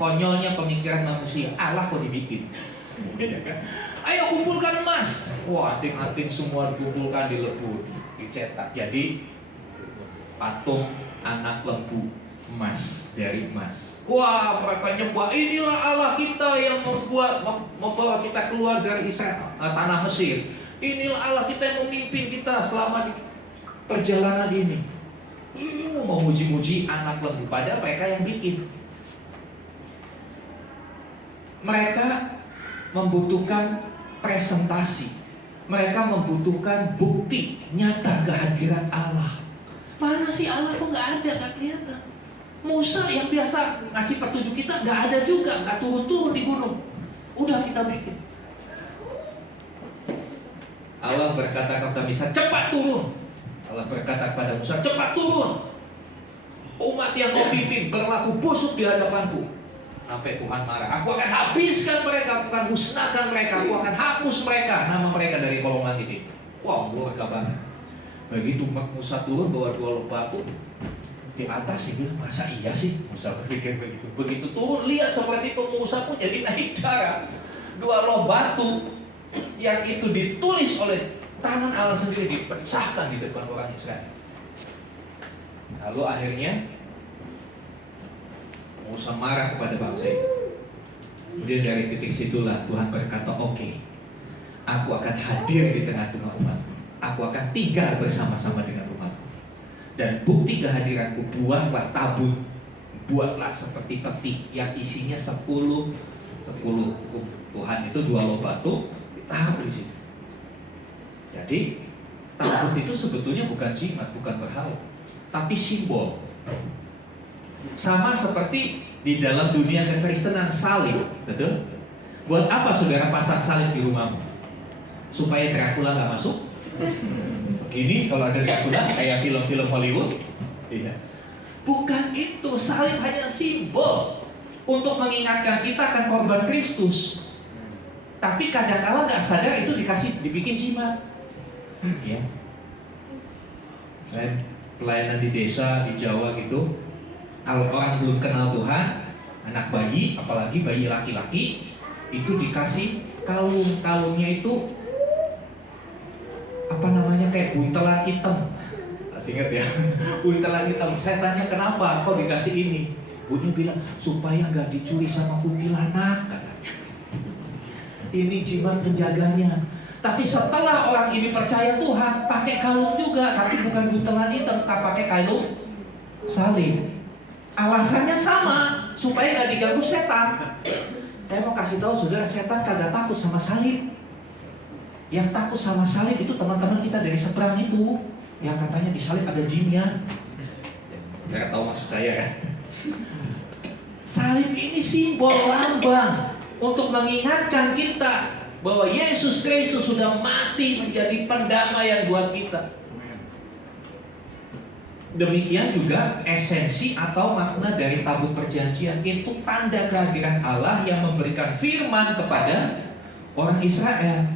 konyolnya pemikiran manusia. Allah kok dibikin? Ayo kumpulkan emas. Wah, ating-ating semua dikumpulkan, dilebur, dicetak. Jadi patung anak lembu emas, dari emas. Wah, mereka nyembah, inilah Allah kita yang membawa kita keluar dari tanah Mesir. Inilah Allah kita yang memimpin kita selama di perjalanan ini. Mau muji-muji anak lembu, padahal mereka yang bikin. Mereka membutuhkan presentasi. Mereka membutuhkan bukti nyata kehadiran Allah. Mana sih Allah kok nggak ada, nggak kelihatan. Musa yang biasa ngasih petunjuk kita nggak ada juga, nggak turun-turun di gunung. Udah kita bikin. Allah berkata kepada Musa, cepat turun. Allah berkata kepada Musa, cepat turun. Umat yang kau pimpin berlaku busuk di hadapanku. Sampai Tuhan marah. Aku akan habiskan mereka, bukan musnahkan mereka. Aku akan hapus mereka, nama mereka dari kolong langit ini. Wah, murka banget. Begitu Musa turun bawa 2 loh batu di atas, dia bilang, masa iya sih? Musa berpikir begitu. Begitu turun, lihat seperti itu, Musa pun jadi naik darah. 2 loh batu yang itu ditulis oleh tangan Allah sendiri dipecahkan di depan orang Israel. Lalu akhirnya Musa marah kepada bangsa itu. Kemudian dari titik situlah Tuhan berkata, oke, aku akan hadir di tengah-tengah umatku. Aku akan tinggal bersama-sama dengan umatku. Dan bukti kehadiranku, buatlah tabut. Buatlah seperti peti yang isinya 10. Tuhan itu 2 loh batu ditaruh di situ. Jadi tabut itu sebetulnya bukan jimat, bukan berhala, tapi simbol. Sama seperti di dalam dunia kekristenan salib, betul? Buat apa saudara pasang salib di rumahmu? Supaya Dracula nggak masuk? Begini kalau ada Dracula kayak film-film Hollywood? Iya. Bukan itu, salib hanya simbol untuk mengingatkan kita akan korban Kristus. Tapi kadang-kala nggak sadar itu dibikin jimat. Ya. Saya pelayanan di desa di Jawa gitu. Kalau orang belum kenal Tuhan, anak bayi, apalagi bayi laki-laki, itu dikasih kalung. Kalungnya itu apa namanya, kayak buntelan hitam. Masih ingat ya? Buntelan hitam. Saya tanya kenapa kok dikasih ini? Ibunya bilang supaya nggak dicuri sama kuntilanak. Ini jimat penjaganya. Tapi setelah orang ini percaya Tuhan, pakai kalung juga, tapi bukan buntelan hitam, tak pakai kalung salib. Alasannya sama, supaya gak diganggu setan. Saya mau kasih tahu saudara, setan kagak takut sama salib. Yang takut sama salib itu teman-teman kita dari seberang itu, yang katanya di salib ada jinnya. Nggak tahu maksud saya ya. Salib ini simbol lambang untuk mengingatkan kita bahwa Yesus Kristus sudah mati menjadi pendamaian buat kita. Demikian juga esensi atau makna dari tabut perjanjian, itu tanda kehadiran Allah yang memberikan firman kepada orang Israel.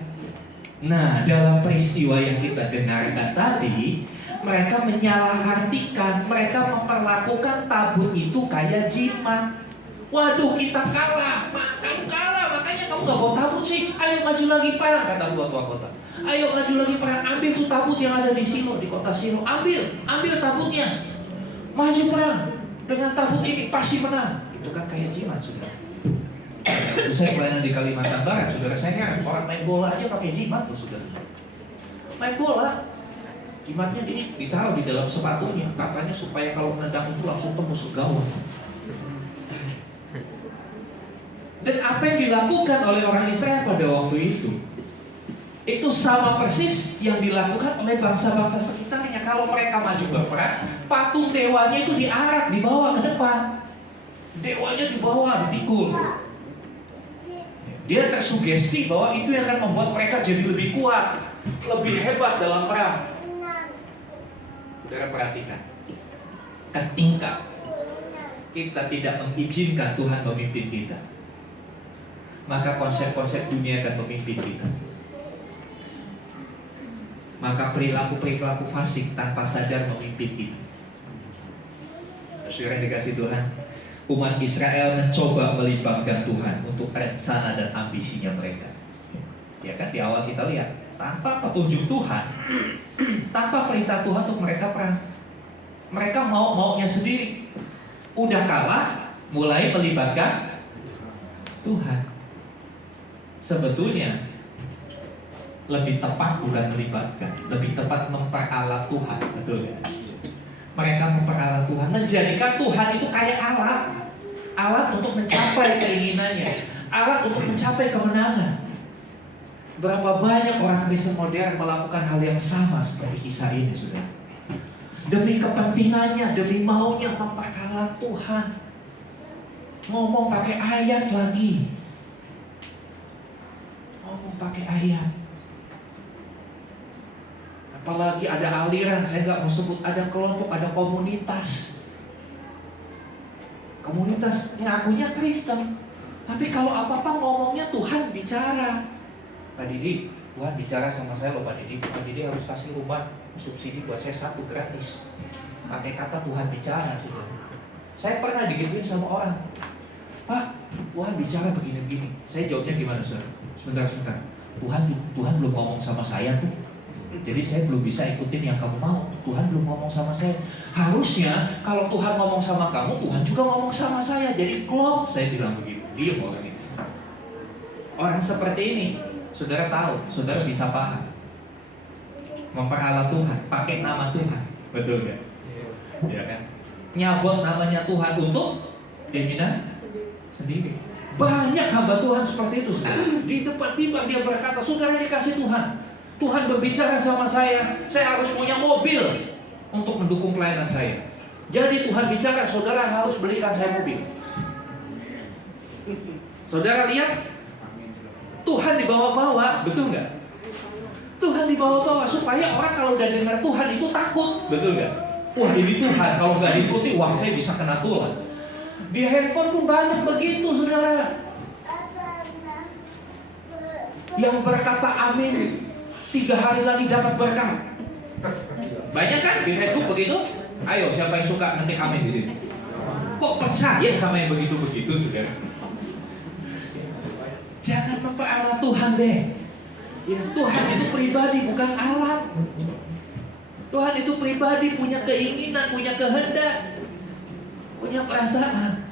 Nah, dalam peristiwa yang kita dengarkan tadi, mereka menyalahartikan, mereka memperlakukan tabut itu kayak jimat. Waduh, kita kalah, kamu kalah, makanya kamu gak bawa tabut sih. Ayo maju lagi perang, kata tua-tua kota. Ayo maju lagi perang, ambil tuh tabut yang ada di Silo, di kota Silo. Ambil tabutnya. Maju perang. Dengan tabut ini pasti menang. Itu kan kayak jimat, saudara. Saya pelayanan di Kalimantan Barat, saudara, saya orang main bola aja pakai jimat loh, saudara. Main bola, jimatnya ditaruh di dalam sepatunya. Katanya supaya kalau menendang itu langsung tembus ke gawang. Dan apa yang dilakukan oleh orang Israel pada waktu itu sama persis yang dilakukan oleh bangsa-bangsa sekitarnya. Kalau mereka maju berperang, patung dewanya itu diarak, dibawa ke depan. Dewanya dibawa, dipikul. Dia tersugesti bahwa itu yang akan membuat mereka jadi lebih kuat. lebih hebat dalam perang. Saudara perhatikan, ketika kita tidak mengizinkan Tuhan memimpin kita, maka konsep-konsep dunia akan memimpin kita. Maka perilaku-perilaku fasik tanpa sadar memimpin kita. Saudara yang dikasih Tuhan, umat Israel mencoba melibatkan Tuhan untuk rencana dan ambisinya mereka. Ya kan, di awal kita lihat, tanpa petunjuk Tuhan, tanpa perintah Tuhan untuk mereka perang, mereka mau-maunya sendiri. Udah kalah, mulai melibatkan Tuhan. Sebetulnya lebih tepat bukan melibatkan, lebih tepat memperalat Tuhan, betul ya? Mereka memperalat Tuhan, menjadikan Tuhan itu kayak alat untuk mencapai keinginannya, alat untuk mencapai kemenangan. Berapa banyak orang Kristen modern melakukan hal yang sama seperti kisah ini, saudara. Demi kepentingannya, demi maunya memperalat Tuhan. Ngomong pakai ayat lagi. Ngomong pakai ayat. Apalagi ada aliran, saya nggak mau sebut, ada kelompok, ada komunitas. Komunitas ngakunya Kristen, tapi kalau apa-apa ngomongnya Tuhan bicara. Pak Didi, Tuhan bicara sama saya loh Pak Didi harus kasih rumah subsidi buat saya 1 gratis. Pakai kata Tuhan bicara, sudah. Saya pernah digituin sama orang, Pak, Tuhan bicara begini-begini. Saya jawabnya gimana, Sir? Sebentar. Tuhan belum ngomong sama saya tuh. Jadi saya belum bisa ikutin yang kamu mau. Tuhan belum ngomong sama saya. Harusnya kalau Tuhan ngomong sama kamu, Tuhan juga ngomong sama saya. Jadi klop, saya bilang begitu. Diam orang ini. Orang seperti ini, saudara tahu, saudara bisa paham. Memperalat Tuhan, pakai nama Tuhan. Betul gak? Ya kan? Nyabot namanya Tuhan untuk keinginan sendiri. Banyak hamba Tuhan seperti itu, saudara. Di depan mimbar dia berkata, saudara dikasih Tuhan. Tuhan berbicara sama saya harus punya mobil untuk mendukung pelayanan saya. Jadi Tuhan bicara, saudara harus belikan saya mobil. Saudara lihat, Tuhan dibawa-bawa, betul nggak? Tuhan dibawa-bawa supaya orang kalau udah dengar Tuhan itu takut, betul nggak? Wah ini Tuhan, kalau nggak diikuti, wah saya bisa kena tulah. Di handphone pun banyak begitu, saudara. Yang berkata amin 3 hari lagi dapat berkah. Banyak kan di Facebook begitu? Ayo, siapa yang suka ngetik amin di sini? Kok percaya sama yang begitu-begitu, saudara? Jangan memperalat Tuhan deh. Ya, Tuhan itu pribadi, bukan alat. Tuhan itu pribadi, punya keinginan, punya kehendak, punya perasaan.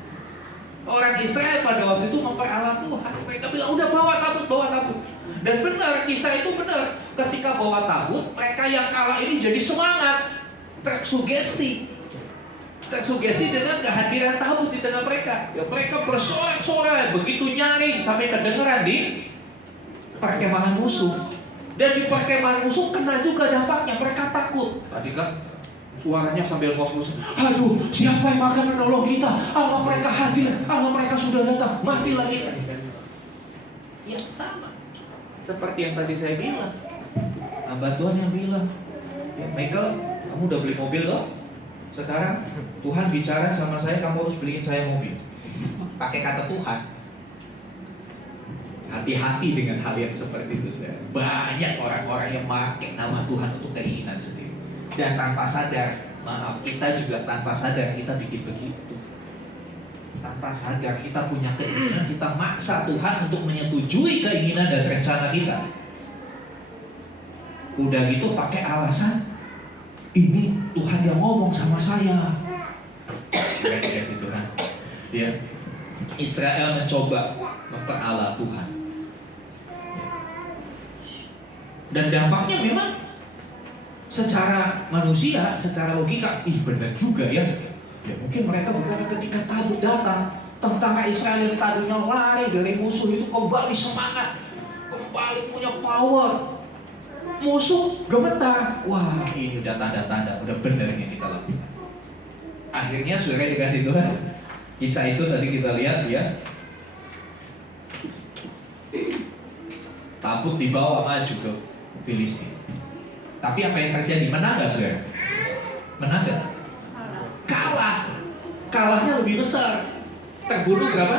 Orang Israel pada waktu itu memperalat Tuhan. Mereka bilang, udah bawa tabut. Dan benar, kisah itu benar. Ketika bawa tabut, mereka yang kalah ini jadi semangat, tersugesti dengan kehadiran tabut di tengah mereka. Ya, mereka bersorak-sorai, begitu nyaring sampai kedengeran di perkemahan musuh. Dan di perkemahan musuh kena juga dampaknya, mereka takut. Tadi kan suaranya sambil ngos-ngos, aduh, siapa yang akan menolong kita? Allah mereka hadir, Allah mereka sudah datang, matilah kita. Ya sama seperti yang tadi saya bilang, hamba Tuhan yang bilang, ya Michael, kamu udah beli mobil loh. Sekarang Tuhan bicara sama saya, kamu harus beliin saya mobil. Pakai kata Tuhan. Hati-hati dengan hal yang seperti itu, saudara. Banyak orang-orang yang pakai nama Tuhan untuk keinginan sendiri. Dan tanpa sadar, maaf, kita juga tanpa sadar kita bikin begitu. Tanpa sadar kita punya keinginan, kita maksa Tuhan untuk menyetujui keinginan dan rencana kita. Udah gitu pakai alasan, ini Tuhan yang ngomong sama saya. Kasih Tuhan. Ya, Israel mencoba memperalat Tuhan. Dan dampaknya memang secara manusia, secara logika, benar juga ya. Ya mungkin mereka berkata ketika tabut datang, tentara Israel yang tadinya lari dari musuh itu kembali semangat, kembali punya power. Musuh gemetar. Wah, ini udah tanda-tanda, udah benar yang kita lakukan. Akhirnya saudara dikasih Tuhan. Kisah itu tadi kita lihat ya. Tabut dibawa maju ke Filistin. Tapi apa yang terjadi? Menang nggak, saudara? Menang nggak? Kalah. Kalahnya lebih besar. Terbunuh berapa?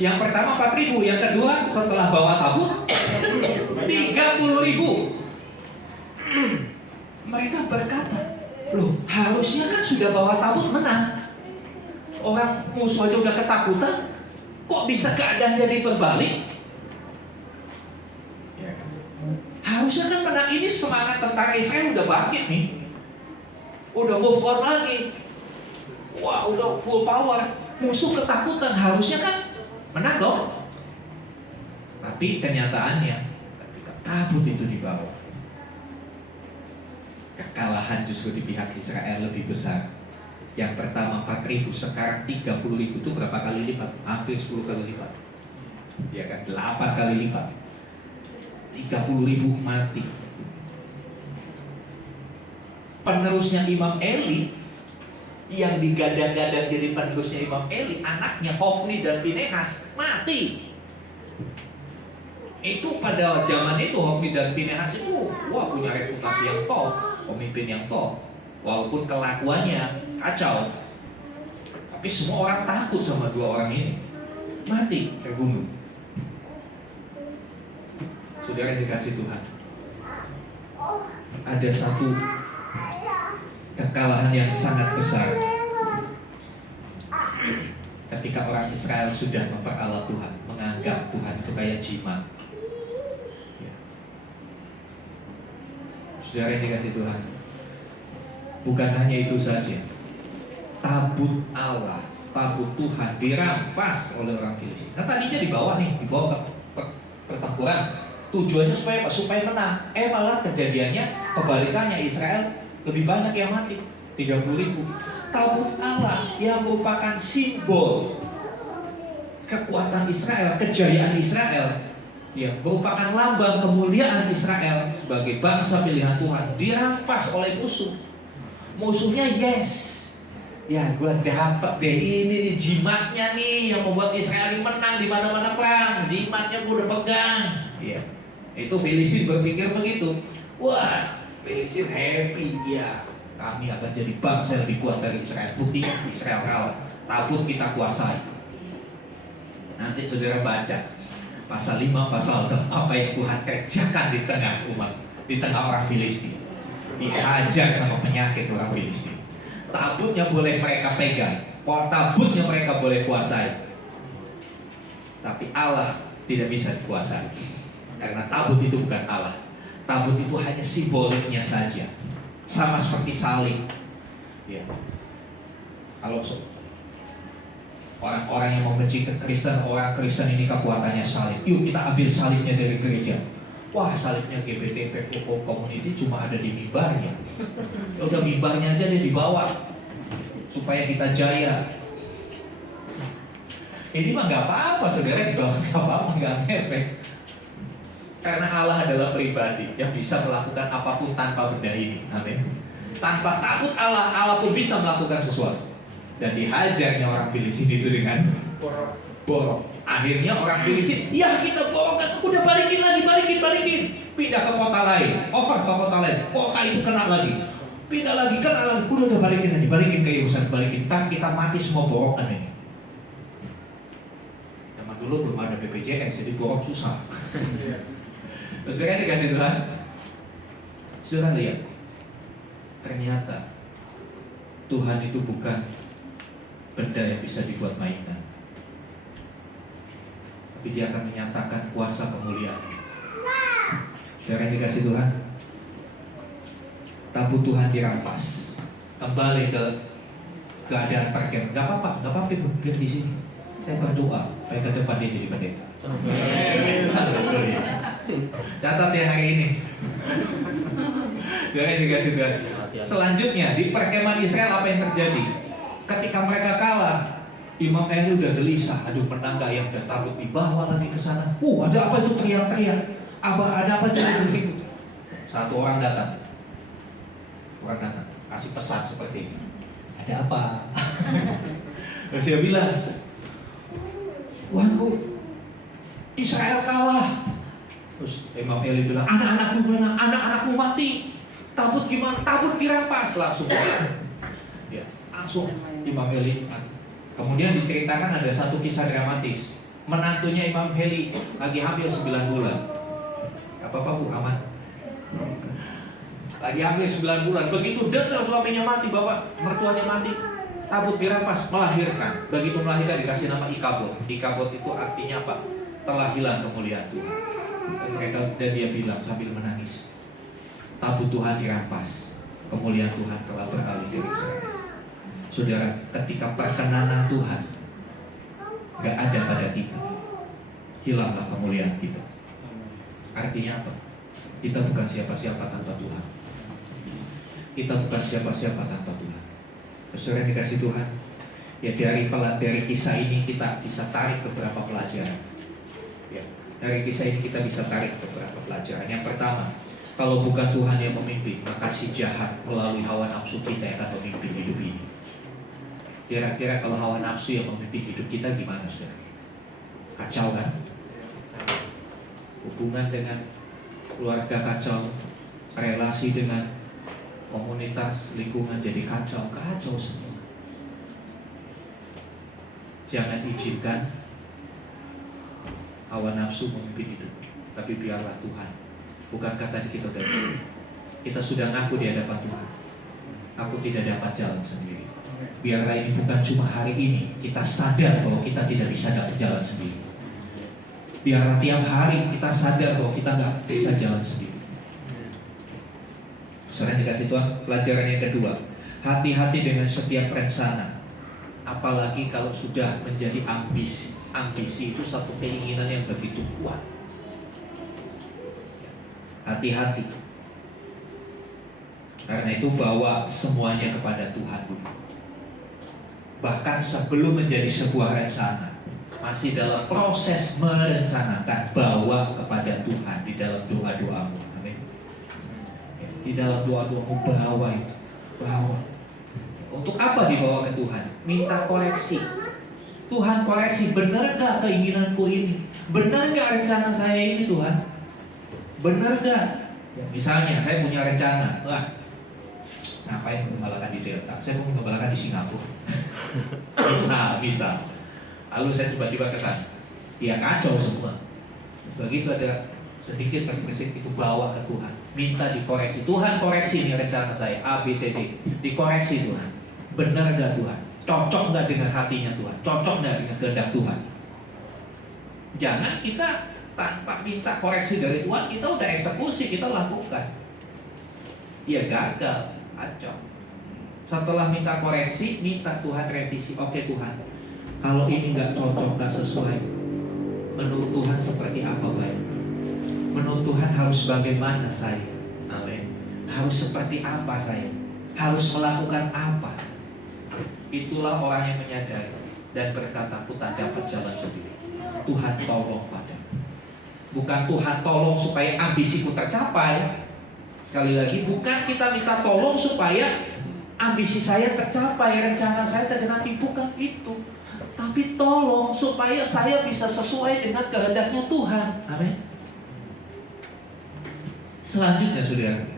Yang pertama 4.000, yang kedua setelah bawa tabut 30.000. Mereka berkata, loh harusnya kan sudah bawa tabut menang. Orang musuh aja udah ketakutan, kok bisa keadaan jadi berbalik? Ya kan? Harusnya kan menang, ini semangat tentara Israel udah bangkit nih. Udah move on lagi. Wah udah full power. Musuh ketakutan, harusnya kan menang dong. Tapi kenyataannya ketika tabut itu dibawa, kekalahan justru di pihak Israel lebih besar. Yang pertama 4.000, sekarang 30.000, itu berapa kali lipat? Hampir 10 kali lipat. Ya kan, 8 kali lipat. 30.000 mati. Penerusnya Imam Eli, yang digadang-gadang jadi penerusnya Imam Eli, anaknya Hofni dan Pinehas, mati. Itu pada zaman itu Hofni dan Pinehas itu wah punya reputasi yang top, pemimpin yang top. Walaupun kelakuannya kacau, tapi semua orang takut sama dua orang ini. Mati, terbunuh. Saudara yang dikasih Tuhan, ada satu kekalahan yang sangat besar ketika orang Israel sudah memperalat Tuhan, menganggap Tuhan itu kayak jimat. Ya. Saudara yang dikasih Tuhan, bukan hanya itu saja, tabut Allah, tabut Tuhan dirampas oleh orang Filistin. Nah tadinya dibawa ke pertempuran, tujuannya supaya apa? Supaya menang. Malah kejadiannya kebalikannya, Israel lebih banyak yang mati, 30.000. Tabut Allah yang merupakan simbol kekuatan Israel, kejayaan Israel, yang merupakan lambang kemuliaan Israel sebagai bangsa pilihan Tuhan, dirampas oleh musuh. Musuhnya ya gue dapet deh ini nih jimatnya nih yang membuat Israel menang di mana-mana perang. Jimatnya gue udah pegang. Ya, itu Filistin berpikir begitu. Wah, Filistin happy ya. Kami akan jadi bangsa yang lebih kuat dari Israel. Buktinya Israel kalah. Tabut kita kuasai. Nanti saudara baca pasal 5, pasal 6 apa yang Tuhan kerjakan di tengah umat, di tengah orang Filistin. Dihajar sama penyakit orang Filistin. Tabutnya boleh mereka pegang, tabutnya mereka boleh kuasai, tapi Allah tidak bisa dikuasai, karena tabut itu bukan Allah. Tabut itu hanya simboliknya saja, sama seperti salib. Ya. Kalau orang-orang yang membenci kekristenan, orang Kristen ini kekuatannya salib. Yuk kita ambil salibnya dari gereja. Wah, salibnya GBT PPO Community cuma ada di mimbarnya. Udah mimbarnya aja dia dibawa supaya kita jaya. Ini mah nggak apa-apa, saudara, dibawa nggak apa-apa, nggak ngefek. Karena Allah adalah pribadi yang bisa melakukan apapun tanpa benda ini. Amin. Tanpa takut Allah, Allah pun bisa melakukan sesuatu. Dan dihajarnya orang Filistin itu dengan borok. Akhirnya orang Filistin, ya kita borokkan, udah balikin lagi, balikin. Pindah ke kota lain, over ke kota lain, kota itu kena lagi. Pindah lagi, kena lagi, udah balikin lagi, balikin ke Yerusalem, balikin. Tak kita mati semua borokan ini. Zaman dulu belum ada BPJS, jadi borok susah. Terus kan dikasih Tuhan. Saudara lihat, ternyata Tuhan itu bukan benda yang bisa dibuat mainan, tapi Dia akan menyatakan kuasa kemuliaan. Saudara yang dikasih Tuhan, tabut Tuhan dirampas, kembali ke keadaan perkemahan. Gak apa-apa biar di sini. Saya berdoa supaya ke depan dia jadi pendeta. Catat ya hari ini. Jangan dikasih Tuhan. Selanjutnya di perkemahan Israel apa yang terjadi? Ketika mereka kalah, Imam Eli udah gelisah. Aduh, menang gak yang udah tabut dibawa lagi ke sana. Ada apa itu teriak-teriak? Ada apa itu ribut? Satu orang datang, kasih pesan seperti ini. Ada apa? Terus dia bilang, Tuanku, Israel kalah. Terus Imam Eli bilang, anak-anakmu mana? Anak-anakmu mati. Tabut gimana? Tabut dirampas langsung. Ya, langsung Imam Eli mati. Kemudian diceritakan ada satu kisah dramatis. Menantunya Imam Eli lagi hamil 9 bulan. Gak apa-apa Bu, aman. Lagi hamil 9 bulan. Begitu dengar suaminya mati, bapak mertuanya mati, tabut dirampas, melahirkan. Begitu melahirkan dikasih nama Ikabod. Ikabod itu artinya apa? Telah hilang kemuliaan Tuhan. Dan dia bilang sambil menangis, tabut Tuhan dirampas, kemuliaan Tuhan telah beralih dari Israel. Saudara, ketika perkenanan Tuhan gak ada pada kita, hilanglah kemuliaan kita. Artinya apa? Kita bukan siapa-siapa tanpa Tuhan. Kita bukan siapa-siapa tanpa Tuhan. Saudara dikasih Tuhan, ya dari kisah ini kita bisa tarik beberapa pelajaran. Ya, dari kisah ini kita bisa tarik beberapa pelajaran. Yang pertama, kalau bukan Tuhan yang memimpin, maka si jahat melalui hawa nafsu kita yang akan memimpin hidup ini. Kira-kira kalau hawa nafsu yang memimpin hidup kita gimana, saudara? Kacau kan? Hubungan dengan keluarga kacau, relasi dengan komunitas, lingkungan jadi kacau semua. Jangan izinkan hawa nafsu memimpin hidup, tapi biarlah Tuhan. Bukankah tadi kita sudah ngaku di hadapan Tuhan, aku tidak dapat jalan sendiri. Biarlah ini bukan cuma hari ini kita sadar bahwa kita tidak bisa dapat jalan sendiri. Biarlah tiap hari kita sadar bahwa kita nggak bisa jalan sendiri. Saudara dikasih Tuhan, pelajaran yang kedua, hati-hati dengan setiap rencana, apalagi kalau sudah menjadi ambisi. Ambisi itu satu keinginan yang begitu kuat. Hati-hati. Karena itu bawa semuanya kepada Tuhan dulu. Bahkan sebelum menjadi sebuah rencana, masih dalam proses merencanakan, bawa kepada Tuhan di dalam doa-doamu. Amin. Di dalam doa-doamu bawa itu, bawa. Untuk apa dibawa ke Tuhan? Minta koreksi. Tuhan koreksi, benar gak keinginanku ini? Benar gak rencana saya ini Tuhan? Benar gak? Ya, misalnya saya punya rencana, wah, ngapain mengembalakan di Delta? Saya mau mengembalakan di Singapura. Bisa. Lalu saya tiba-tiba ke sana, ya kacau semua. Begitu ada sedikit terbesit itu bawa ke Tuhan, minta dikoreksi. Tuhan koreksi ini rencana saya A, B, C, D. Dikoreksi Tuhan. Benar gak Tuhan? Cocok gak dengan hatinya Tuhan? Cocok gak dengan kehendak Tuhan? Jangan kita tanpa minta koreksi dari Tuhan, kita udah eksekusi, kita lakukan. Ya gagal, kacau. Setelah minta koreksi, minta Tuhan revisi. Oke Tuhan, kalau ini gak cocok, gak sesuai, menurut Tuhan seperti apa baik? Menurut Tuhan harus bagaimana saya? Amin. Harus seperti apa saya? Harus melakukan apa? Itulah orang yang menyadari dan berkata, aku tak dapat jalan sendiri. Tuhan tolong padaku. Bukan Tuhan tolong supaya ambisiku tercapai. Sekali lagi, bukan kita minta tolong supaya ambisi saya tercapai, rencana saya tergenapi, bukan itu. Tapi tolong supaya saya bisa sesuai dengan kehendaknya Tuhan. Amin. Selanjutnya saudara,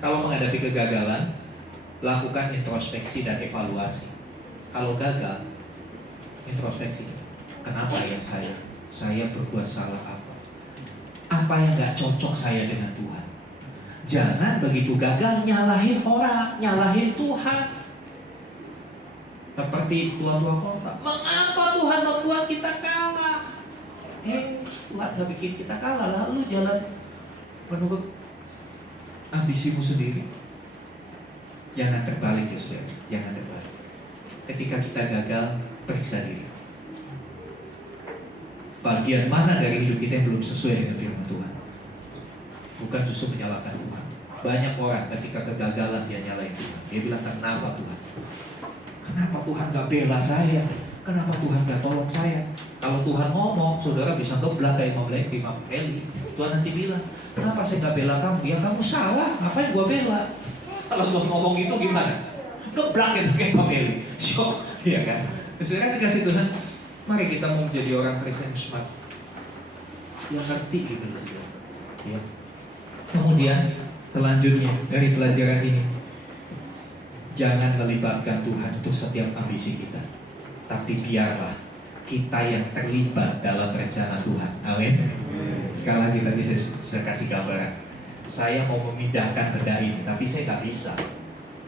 kalau menghadapi kegagalan, lakukan introspeksi dan evaluasi. Kalau gagal, introspeksi. Kenapa ya saya berbuat salah apa? Apa yang gak cocok saya dengan Tuhan? Jangan begitu gagal nyalahin orang, nyalahin Tuhan. Seperti tua-tua kota, mengapa Tuhan membuat kita kalah? Tuhan gak bikin kita kalah, lalu jalan menurut ambisimu sendiri. Jangan terbalik ya saudara, jangan terbalik. Ketika kita gagal, periksa diri. Bagian mana dari hidup kita yang belum sesuai dengan firman Tuhan? Bukan justru menyalahkan Tuhan. Banyak orang ketika kegagalan dia nyalain Tuhan. Dia bilang, kenapa Tuhan? Kenapa Tuhan gak bela saya? Kenapa Tuhan gak tolong saya? Kalau Tuhan ngomong, saudara bisa geblak kayak Imam Eli. Tuhan nanti bilang, kenapa saya gak bela kamu? Ya kamu salah, ngapain gua bela? Kalau Tuhan ngomong itu gimana? Geblak itu kayak Imam Eli. Syok, iya kan? Saudara dikasih Tuhan, mari kita mau menjadi orang Kristen smart. yang ngerti gitu loh, saudara. Ya. Kemudian selanjutnya dari pelajaran ini, jangan melibatkan Tuhan untuk setiap ambisi kita, tapi biarlah kita yang terlibat dalam rencana Tuhan. Amin. Sekali lagi tadi saya kasih gambaran. Saya mau memindahkan benda ini, tapi saya nggak bisa.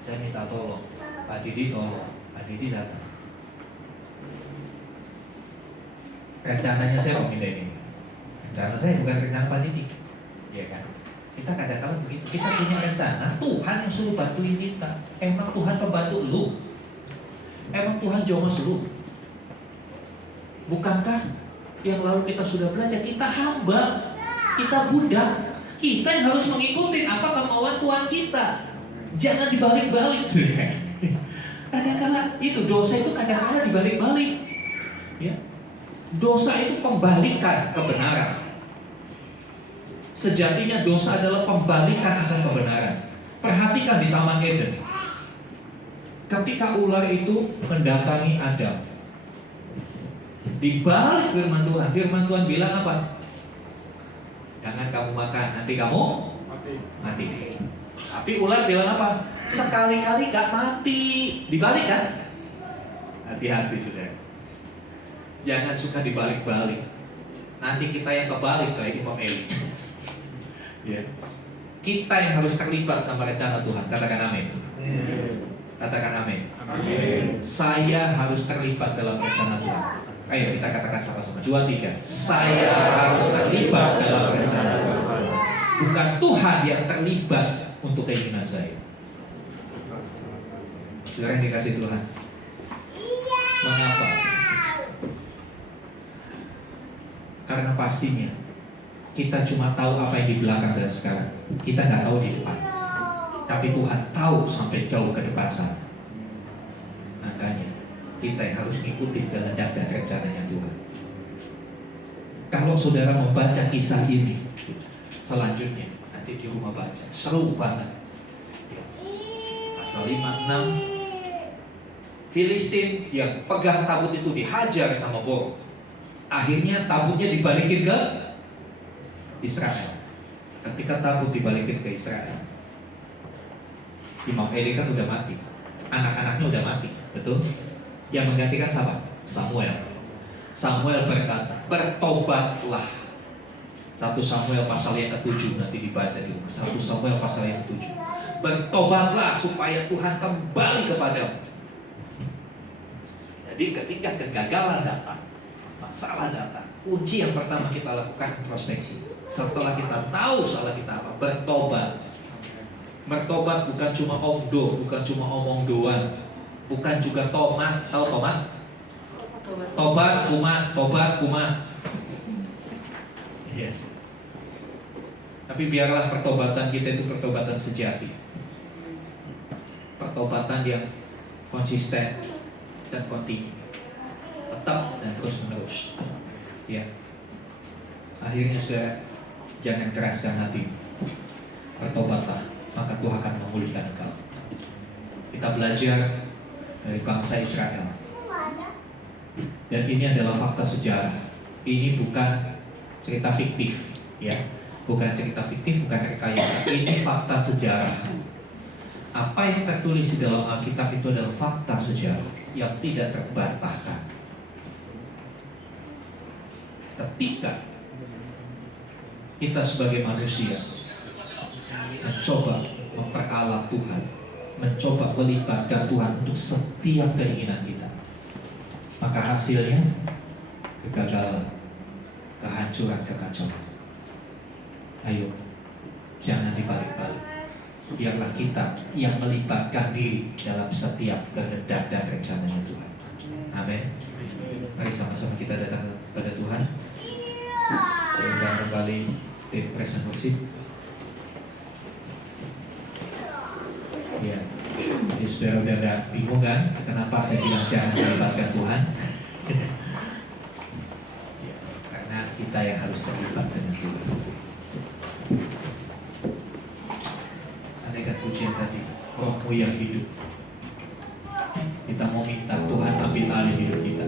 Saya minta tolong, Pak Didi tolong. Pak Didi datang. Rencananya saya mau pindah ini. Rencana saya bukan rencana Pak Didi, ya kan? Kita kadang-kadang begitu. Kita punya rencana, Tuhan yang suruh bantuin kita. Emang Tuhan pembantu lu? Emang Tuhan jomos lu? Bukankah yang lalu kita sudah belajar, kita hamba, kita budak, kita yang harus mengikuti apa kemauan Tuhan kita. Jangan dibalik-balik. Kadang-kadang itu dosa itu kadang-kadang dibalik-balik. Ya. Dosa itu pembalikan kebenaran. Sejatinya dosa adalah pembalikan akan kebenaran. Perhatikan di Taman Eden. Ketika ular itu mendatangi Adam, di balik firman Tuhan bilang apa? Jangan kamu makan, nanti kamu mati. Tapi ular bilang apa? Sekali-kali gak mati. Dibalik kan? Hati-hati sudah. Jangan suka dibalik-balik. Nanti kita yang kebalik kayak Imam Eli. Ya. Kita yang harus terlibat sama rencana Tuhan. Katakan amin. Katakan amin. Saya harus terlibat dalam rencana Tuhan. Ayo kita katakan sama-sama. 2, 3. Saya harus terlibat dalam rencana Tuhan. Bukan Tuhan yang terlibat untuk keinginan saya. Saudara yang dikasih Tuhan. Mengapa? Karena pastinya kita cuma tahu apa yang di belakang dan sekarang. Kita nggak tahu di depan. Tapi Tuhan tahu sampai jauh ke depan sana. Makanya kita yang harus ikuti kehendak dan rencananya Tuhan. Kalau saudara membaca kisah ini selanjutnya, nanti di rumah baca, seru banget. Pasal 5, 6, Filistin yang pegang tabut itu dihajar sama burung. Akhirnya tabutnya dibalikin ke Israel. Ketika tabut dibalikin ke Israel, Imam Eli kan udah mati, anak-anaknya udah mati, betul? Yang menggantikan siapa? Samuel. Samuel berkata, bertobatlah. 1 Samuel pasal yang ke-7 nanti dibaca di rumah. 1 Samuel pasal yang ke-7. Bertobatlah supaya Tuhan kembali kepadamu. Jadi ketika kegagalan datang, masalah datang, kunci yang pertama kita lakukan introspeksi. Setelah kita tahu salah kita apa, bertobat. Bertobat bukan cuma omdo, bukan cuma omong doang, bukan juga tomat. Tahu tomat? Tobat kumat. Iya. Tapi biarlah pertobatan kita itu pertobatan sejati, pertobatan yang konsisten dan kontinu, tetap dan terus menerus. Ya. Akhirnya saudara, jangan keraskan hati, bertobatlah, maka Tuhan akan memulihkan engkau. Kita belajar dari bangsa Israel, dan ini adalah fakta sejarah. Ini bukan cerita fiktif, ya, bukan cerita fiktif, bukan rekayasa. Ini fakta sejarah. Apa yang tertulis di dalam Alkitab itu adalah fakta sejarah yang tidak terbantahkan. Ketika kita sebagai manusia mencoba memperalat Tuhan, mencoba melibatkan Tuhan untuk setiap keinginan kita, maka hasilnya kegagalan, kehancuran, kekacauan. Ayo, jangan dibalik-balik. Biarlah kita yang melibatkan diri dalam setiap kehendak dan rencananya Tuhan. Amin. Mari sama-sama kita datang kepada Tuhan. Undang kembali tim Praise and Worship. Ya, jadi saudara udah gak bingung kan kenapa saya bilang jangan melibatkan Tuhan? Ya, karena kita yang harus terlibat dengan Tuhan. Andaikan pujian tadi, Rohmu yang hidup, kita mau minta Tuhan ambil alih hidup kita.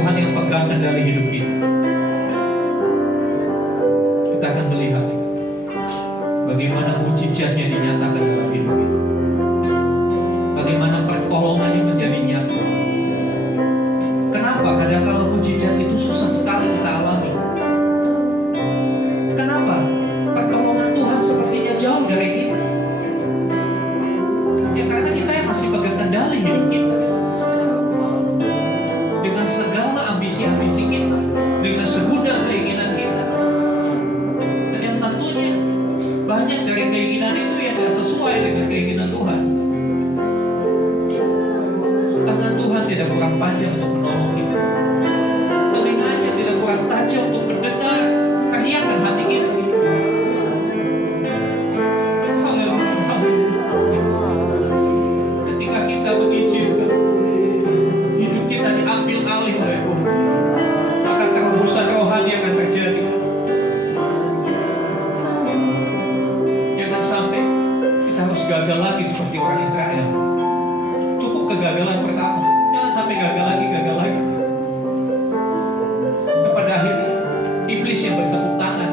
Tuhan yang pegang kendali hidup kita, kita akan melihat bagaimana mujizatnya dinyatakan dalam hidup kita. Bagaimana pertolongannya menjadi nyata. Kenapa kadang-kala mujizat itu susah sekali kita alami? Kenapa? Pertolongan Tuhan sepertinya jauh dari kita. Ya karena kita yang masih pegang kendali hidup kita. Dengan segala ambisi-ambisi kita, dengan segudang keinginan kita. Dan yang tentunya banyak dari keinginan itu yang tidak sesuai dengan keinginan Tuhan. Tangan Tuhan tidak kurang panjang untuk menolong kita. Telinganya tidak kurang tajam untuk mendengar teriakan hati kita. Haleluya, haleluya. Ketika kita mengizinkan hidup kita diambil alih oleh Tuhan, maka terobosan rohani akan terjadi. Jangan sampai kita harus gagal lagi seperti orang Israel. Cukup kegagalan pertama, jangan sampai gagal lagi. Dan pada akhirnya iblis yang bertepuk tangan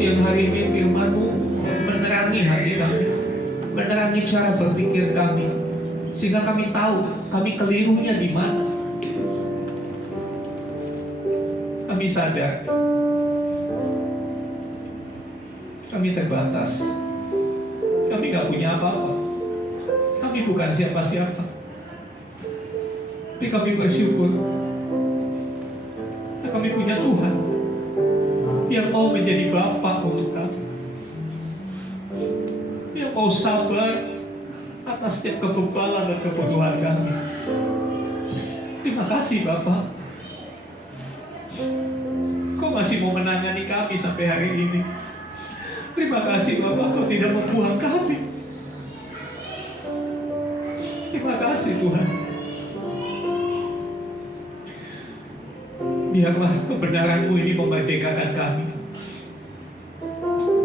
siang hari ini firman-Mu menerangi hati kami, menerangi cara berpikir kami, sehingga kami tahu kami kelirunya di mana. Kami sadar kami terbatas, kami gak punya apa-apa, kami bukan siapa-siapa. Tapi kami bersyukur kami punya Tuhan yang mau menjadi Bapa untuk kami, yang mau sabar atas setiap kebebalan dan kebodohan kami. Terima kasih Bapa, Kau masih mau menangani kami sampai hari ini. Terima kasih Bapa, Kau tidak membuang kami. Terima kasih Tuhan. Biarlah kebenaran-Mu ini memerdekakan kami.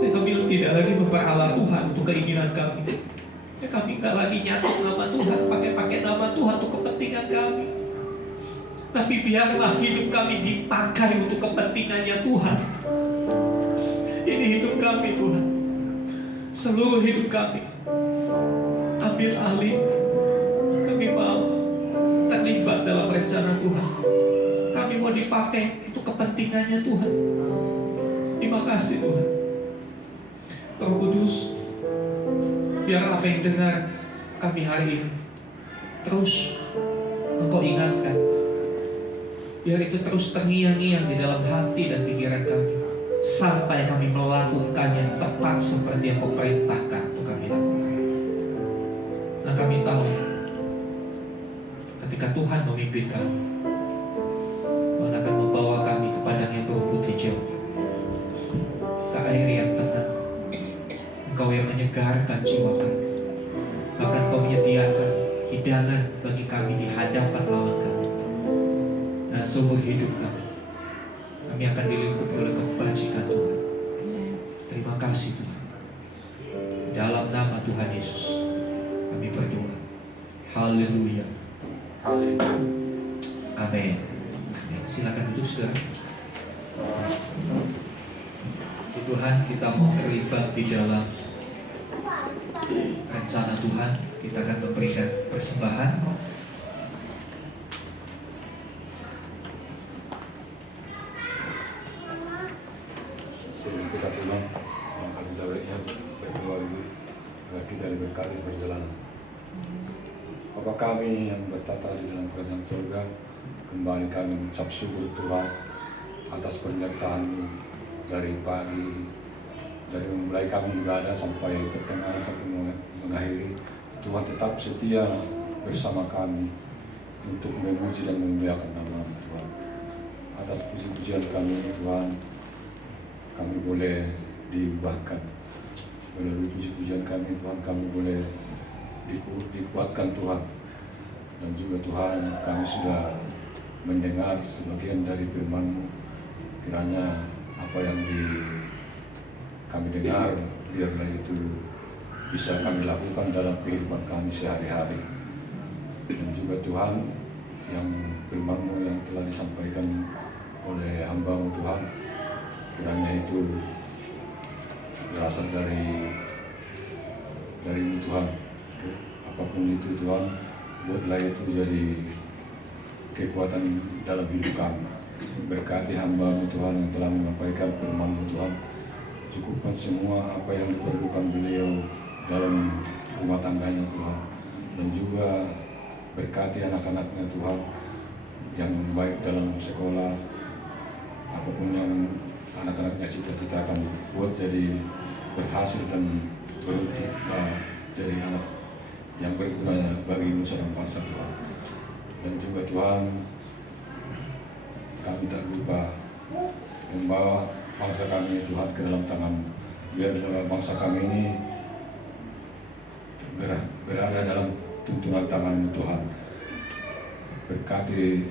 Dan kami tidak lagi memperalat Tuhan untuk keinginan kami. Ya, kami tidak lagi nyatuk nama Tuhan, pakai nama Tuhan untuk kepentingan kami. Tapi biarlah hidup kami dipakai untuk kepentingannya Tuhan. Ini hidup kami Tuhan. Seluruh hidup kami ambil alih. Kami mau terlibat dalam rencana Tuhan. Kami mau dipakai untuk kepentingannya Tuhan. Terima kasih Tuhan. Roh Kudus, biar apa yang dengar kami hari ini terus Engkau ingatkan. Biar itu terus terngiang-ngiang di dalam hati dan pikiran kami, sampai kami melakukan yang tepat seperti yang Kau perintahkan untuk kami lakukan. Dan kami tahu ketika Tuhan memimpin kami, Tuhan akan membawa kami ke padang yang berumput hijau, ke air yang tenang. Engkau yang menyegarkan jiwa kami, bahkan Kau menyediakan hidangan bagi kami di hadapan lawan kami. Dan seumur hidup kami akan dilingkupi oleh kebajikan Tuhan. Terima kasih Tuhan. Dalam nama Tuhan Yesus kami berdoa. Haleluya. Haleluya. Amin. Silakan duduk saudara. Tuhan, kita mau terlibat di dalam rencana Tuhan. Kita akan memberikan persembahan. Sebelum kita pulang, maka kita berdoa dulu agar kita diberkati perjalanan. Bapa kami yang bertata di dalam kerajaan surga, kembali kami mengucap syukur Tuhan atas penyertaan-Mu dari pagi, dari mulai kami ibadah sampai pertengahan sampai mengakhiri. Tuhan tetap setia bersama kami untuk memuji dan memuliakan nama Tuhan. Atas puji-pujian kami Tuhan, kami boleh diubahkan. Melalui puji-pujian kami Tuhan, kami boleh dikuatkan Tuhan. Dan juga Tuhan, kami sudah mendengar sebagian dari firman-Mu. Kiranya apa yang kami dengar, biarlah itu bisa kami lakukan dalam kehidupan kami sehari-hari. Dan juga Tuhan, yang firman-Mu yang telah disampaikan oleh hamba-Mu Tuhan, kiranya itu berasal dari-Mu Tuhan. Apapun itu Tuhan, buatlah itu jadi kekuatan dalam hidup kami. Berkati hamba-Mu Tuhan yang telah menyampaikan firman-Mu Tuhan. Cukupkan semua apa yang diperlukan beliau dalam rumah tangganya Tuhan. Dan juga berkati anak-anaknya Tuhan yang baik dalam sekolah, apapun yang anak-anaknya cita-citakan, buat jadi berhasil dan jadi anak yang berguna bagi nusa dan bangsa Tuhan. Dan juga Tuhan, kami tak lupa membawa bangsa kami Tuhan ke dalam tangan. Biar bangsa kami ini berada dalam tuntunan tangan Tuhan. Berkati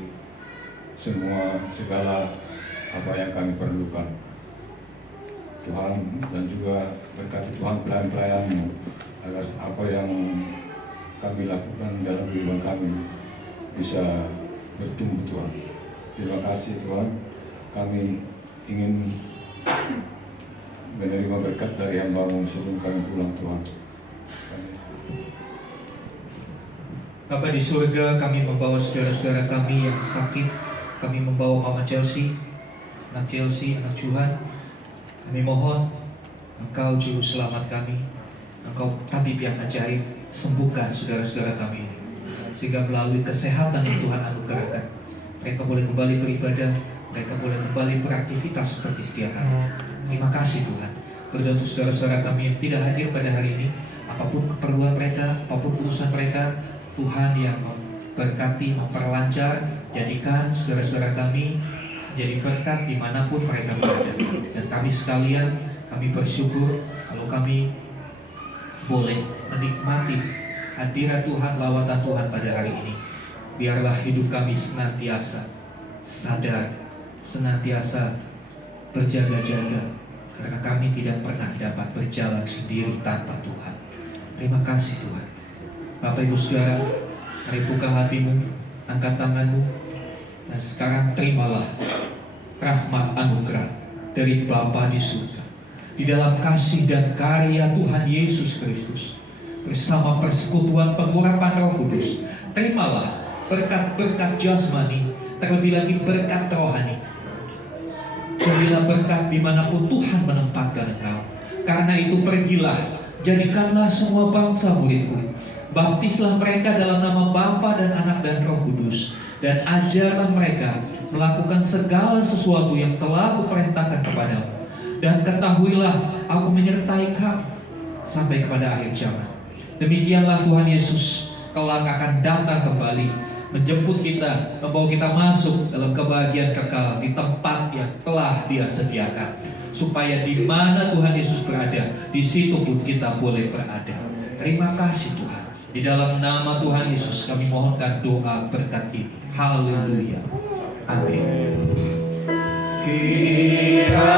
segala apa yang kami perlukan Tuhan, dan juga berkati Tuhan pelayan-pelayan-Mu agar apa yang kami lakukan dalam kehidupan kami bisa bertumbuh Tuhan. Terima kasih Tuhan, kami ingin menerima berkat dari hamba-Mu sebelum kami pulang Tuhan. Amin. Bapa di surga, kami membawa saudara-saudara kami yang sakit. Kami membawa Mama Chelsea, anak Tuhan. Kami mohon Engkau juru selamat kami, Engkau tabib yang ajaib, sembuhkan saudara-saudara kami ini, sehingga melalui kesehatan yang Tuhan anugerahkan, mereka boleh kembali beribadah, mereka boleh kembali beraktivitas seperti sedia kala. Terima kasih Tuhan. Berdoa untuk saudara-saudara kami yang tidak hadir pada hari ini, apapun keperluan mereka, apapun urusan mereka, Tuhan yang memberkati, memperlancar, jadikan saudara-saudara kami jadi berkat dimanapun mereka berada. Dan kami sekalian, kami bersyukur kalau kami boleh menikmati hadirat Tuhan, lawatan Tuhan pada hari ini. Biarlah hidup kami senantiasa sadar, senantiasa berjaga-jaga, karena kami tidak pernah dapat berjalan sendiri tanpa Tuhan. Terima kasih Tuhan. Bapak Ibu Saudara, mari buka hatimu, angkat tanganmu, dan sekarang terimalah rahmat anugerah dari Bapa di surga. Di dalam kasih dan karya Tuhan Yesus Kristus, bersama persekutuan pengurapan Roh Kudus, terimalah berkat-berkat jasmani, terlebih lagi berkat rohani. Jadilah berkat dimanapun Tuhan menempatkan engkau. Karena itu pergilah, jadikanlah semua bangsa muridku. Baptislah mereka dalam nama Bapa dan Anak dan Roh Kudus, dan ajarlah mereka melakukan segala sesuatu yang telah kuperintahkan kepadamu. Dan ketahuilah, aku menyertai kamu sampai kepada akhir zaman. Demikianlah Tuhan Yesus kelak akan datang kembali, menjemput kita, membawa kita masuk dalam kebahagiaan kekal di tempat yang telah Dia sediakan, supaya di mana Tuhan Yesus berada, di situ pun kita boleh berada. Terima kasih Tuhan. Di dalam nama Tuhan Yesus kami mohonkan doa berkat ini. Haleluya. Amin. Kiranya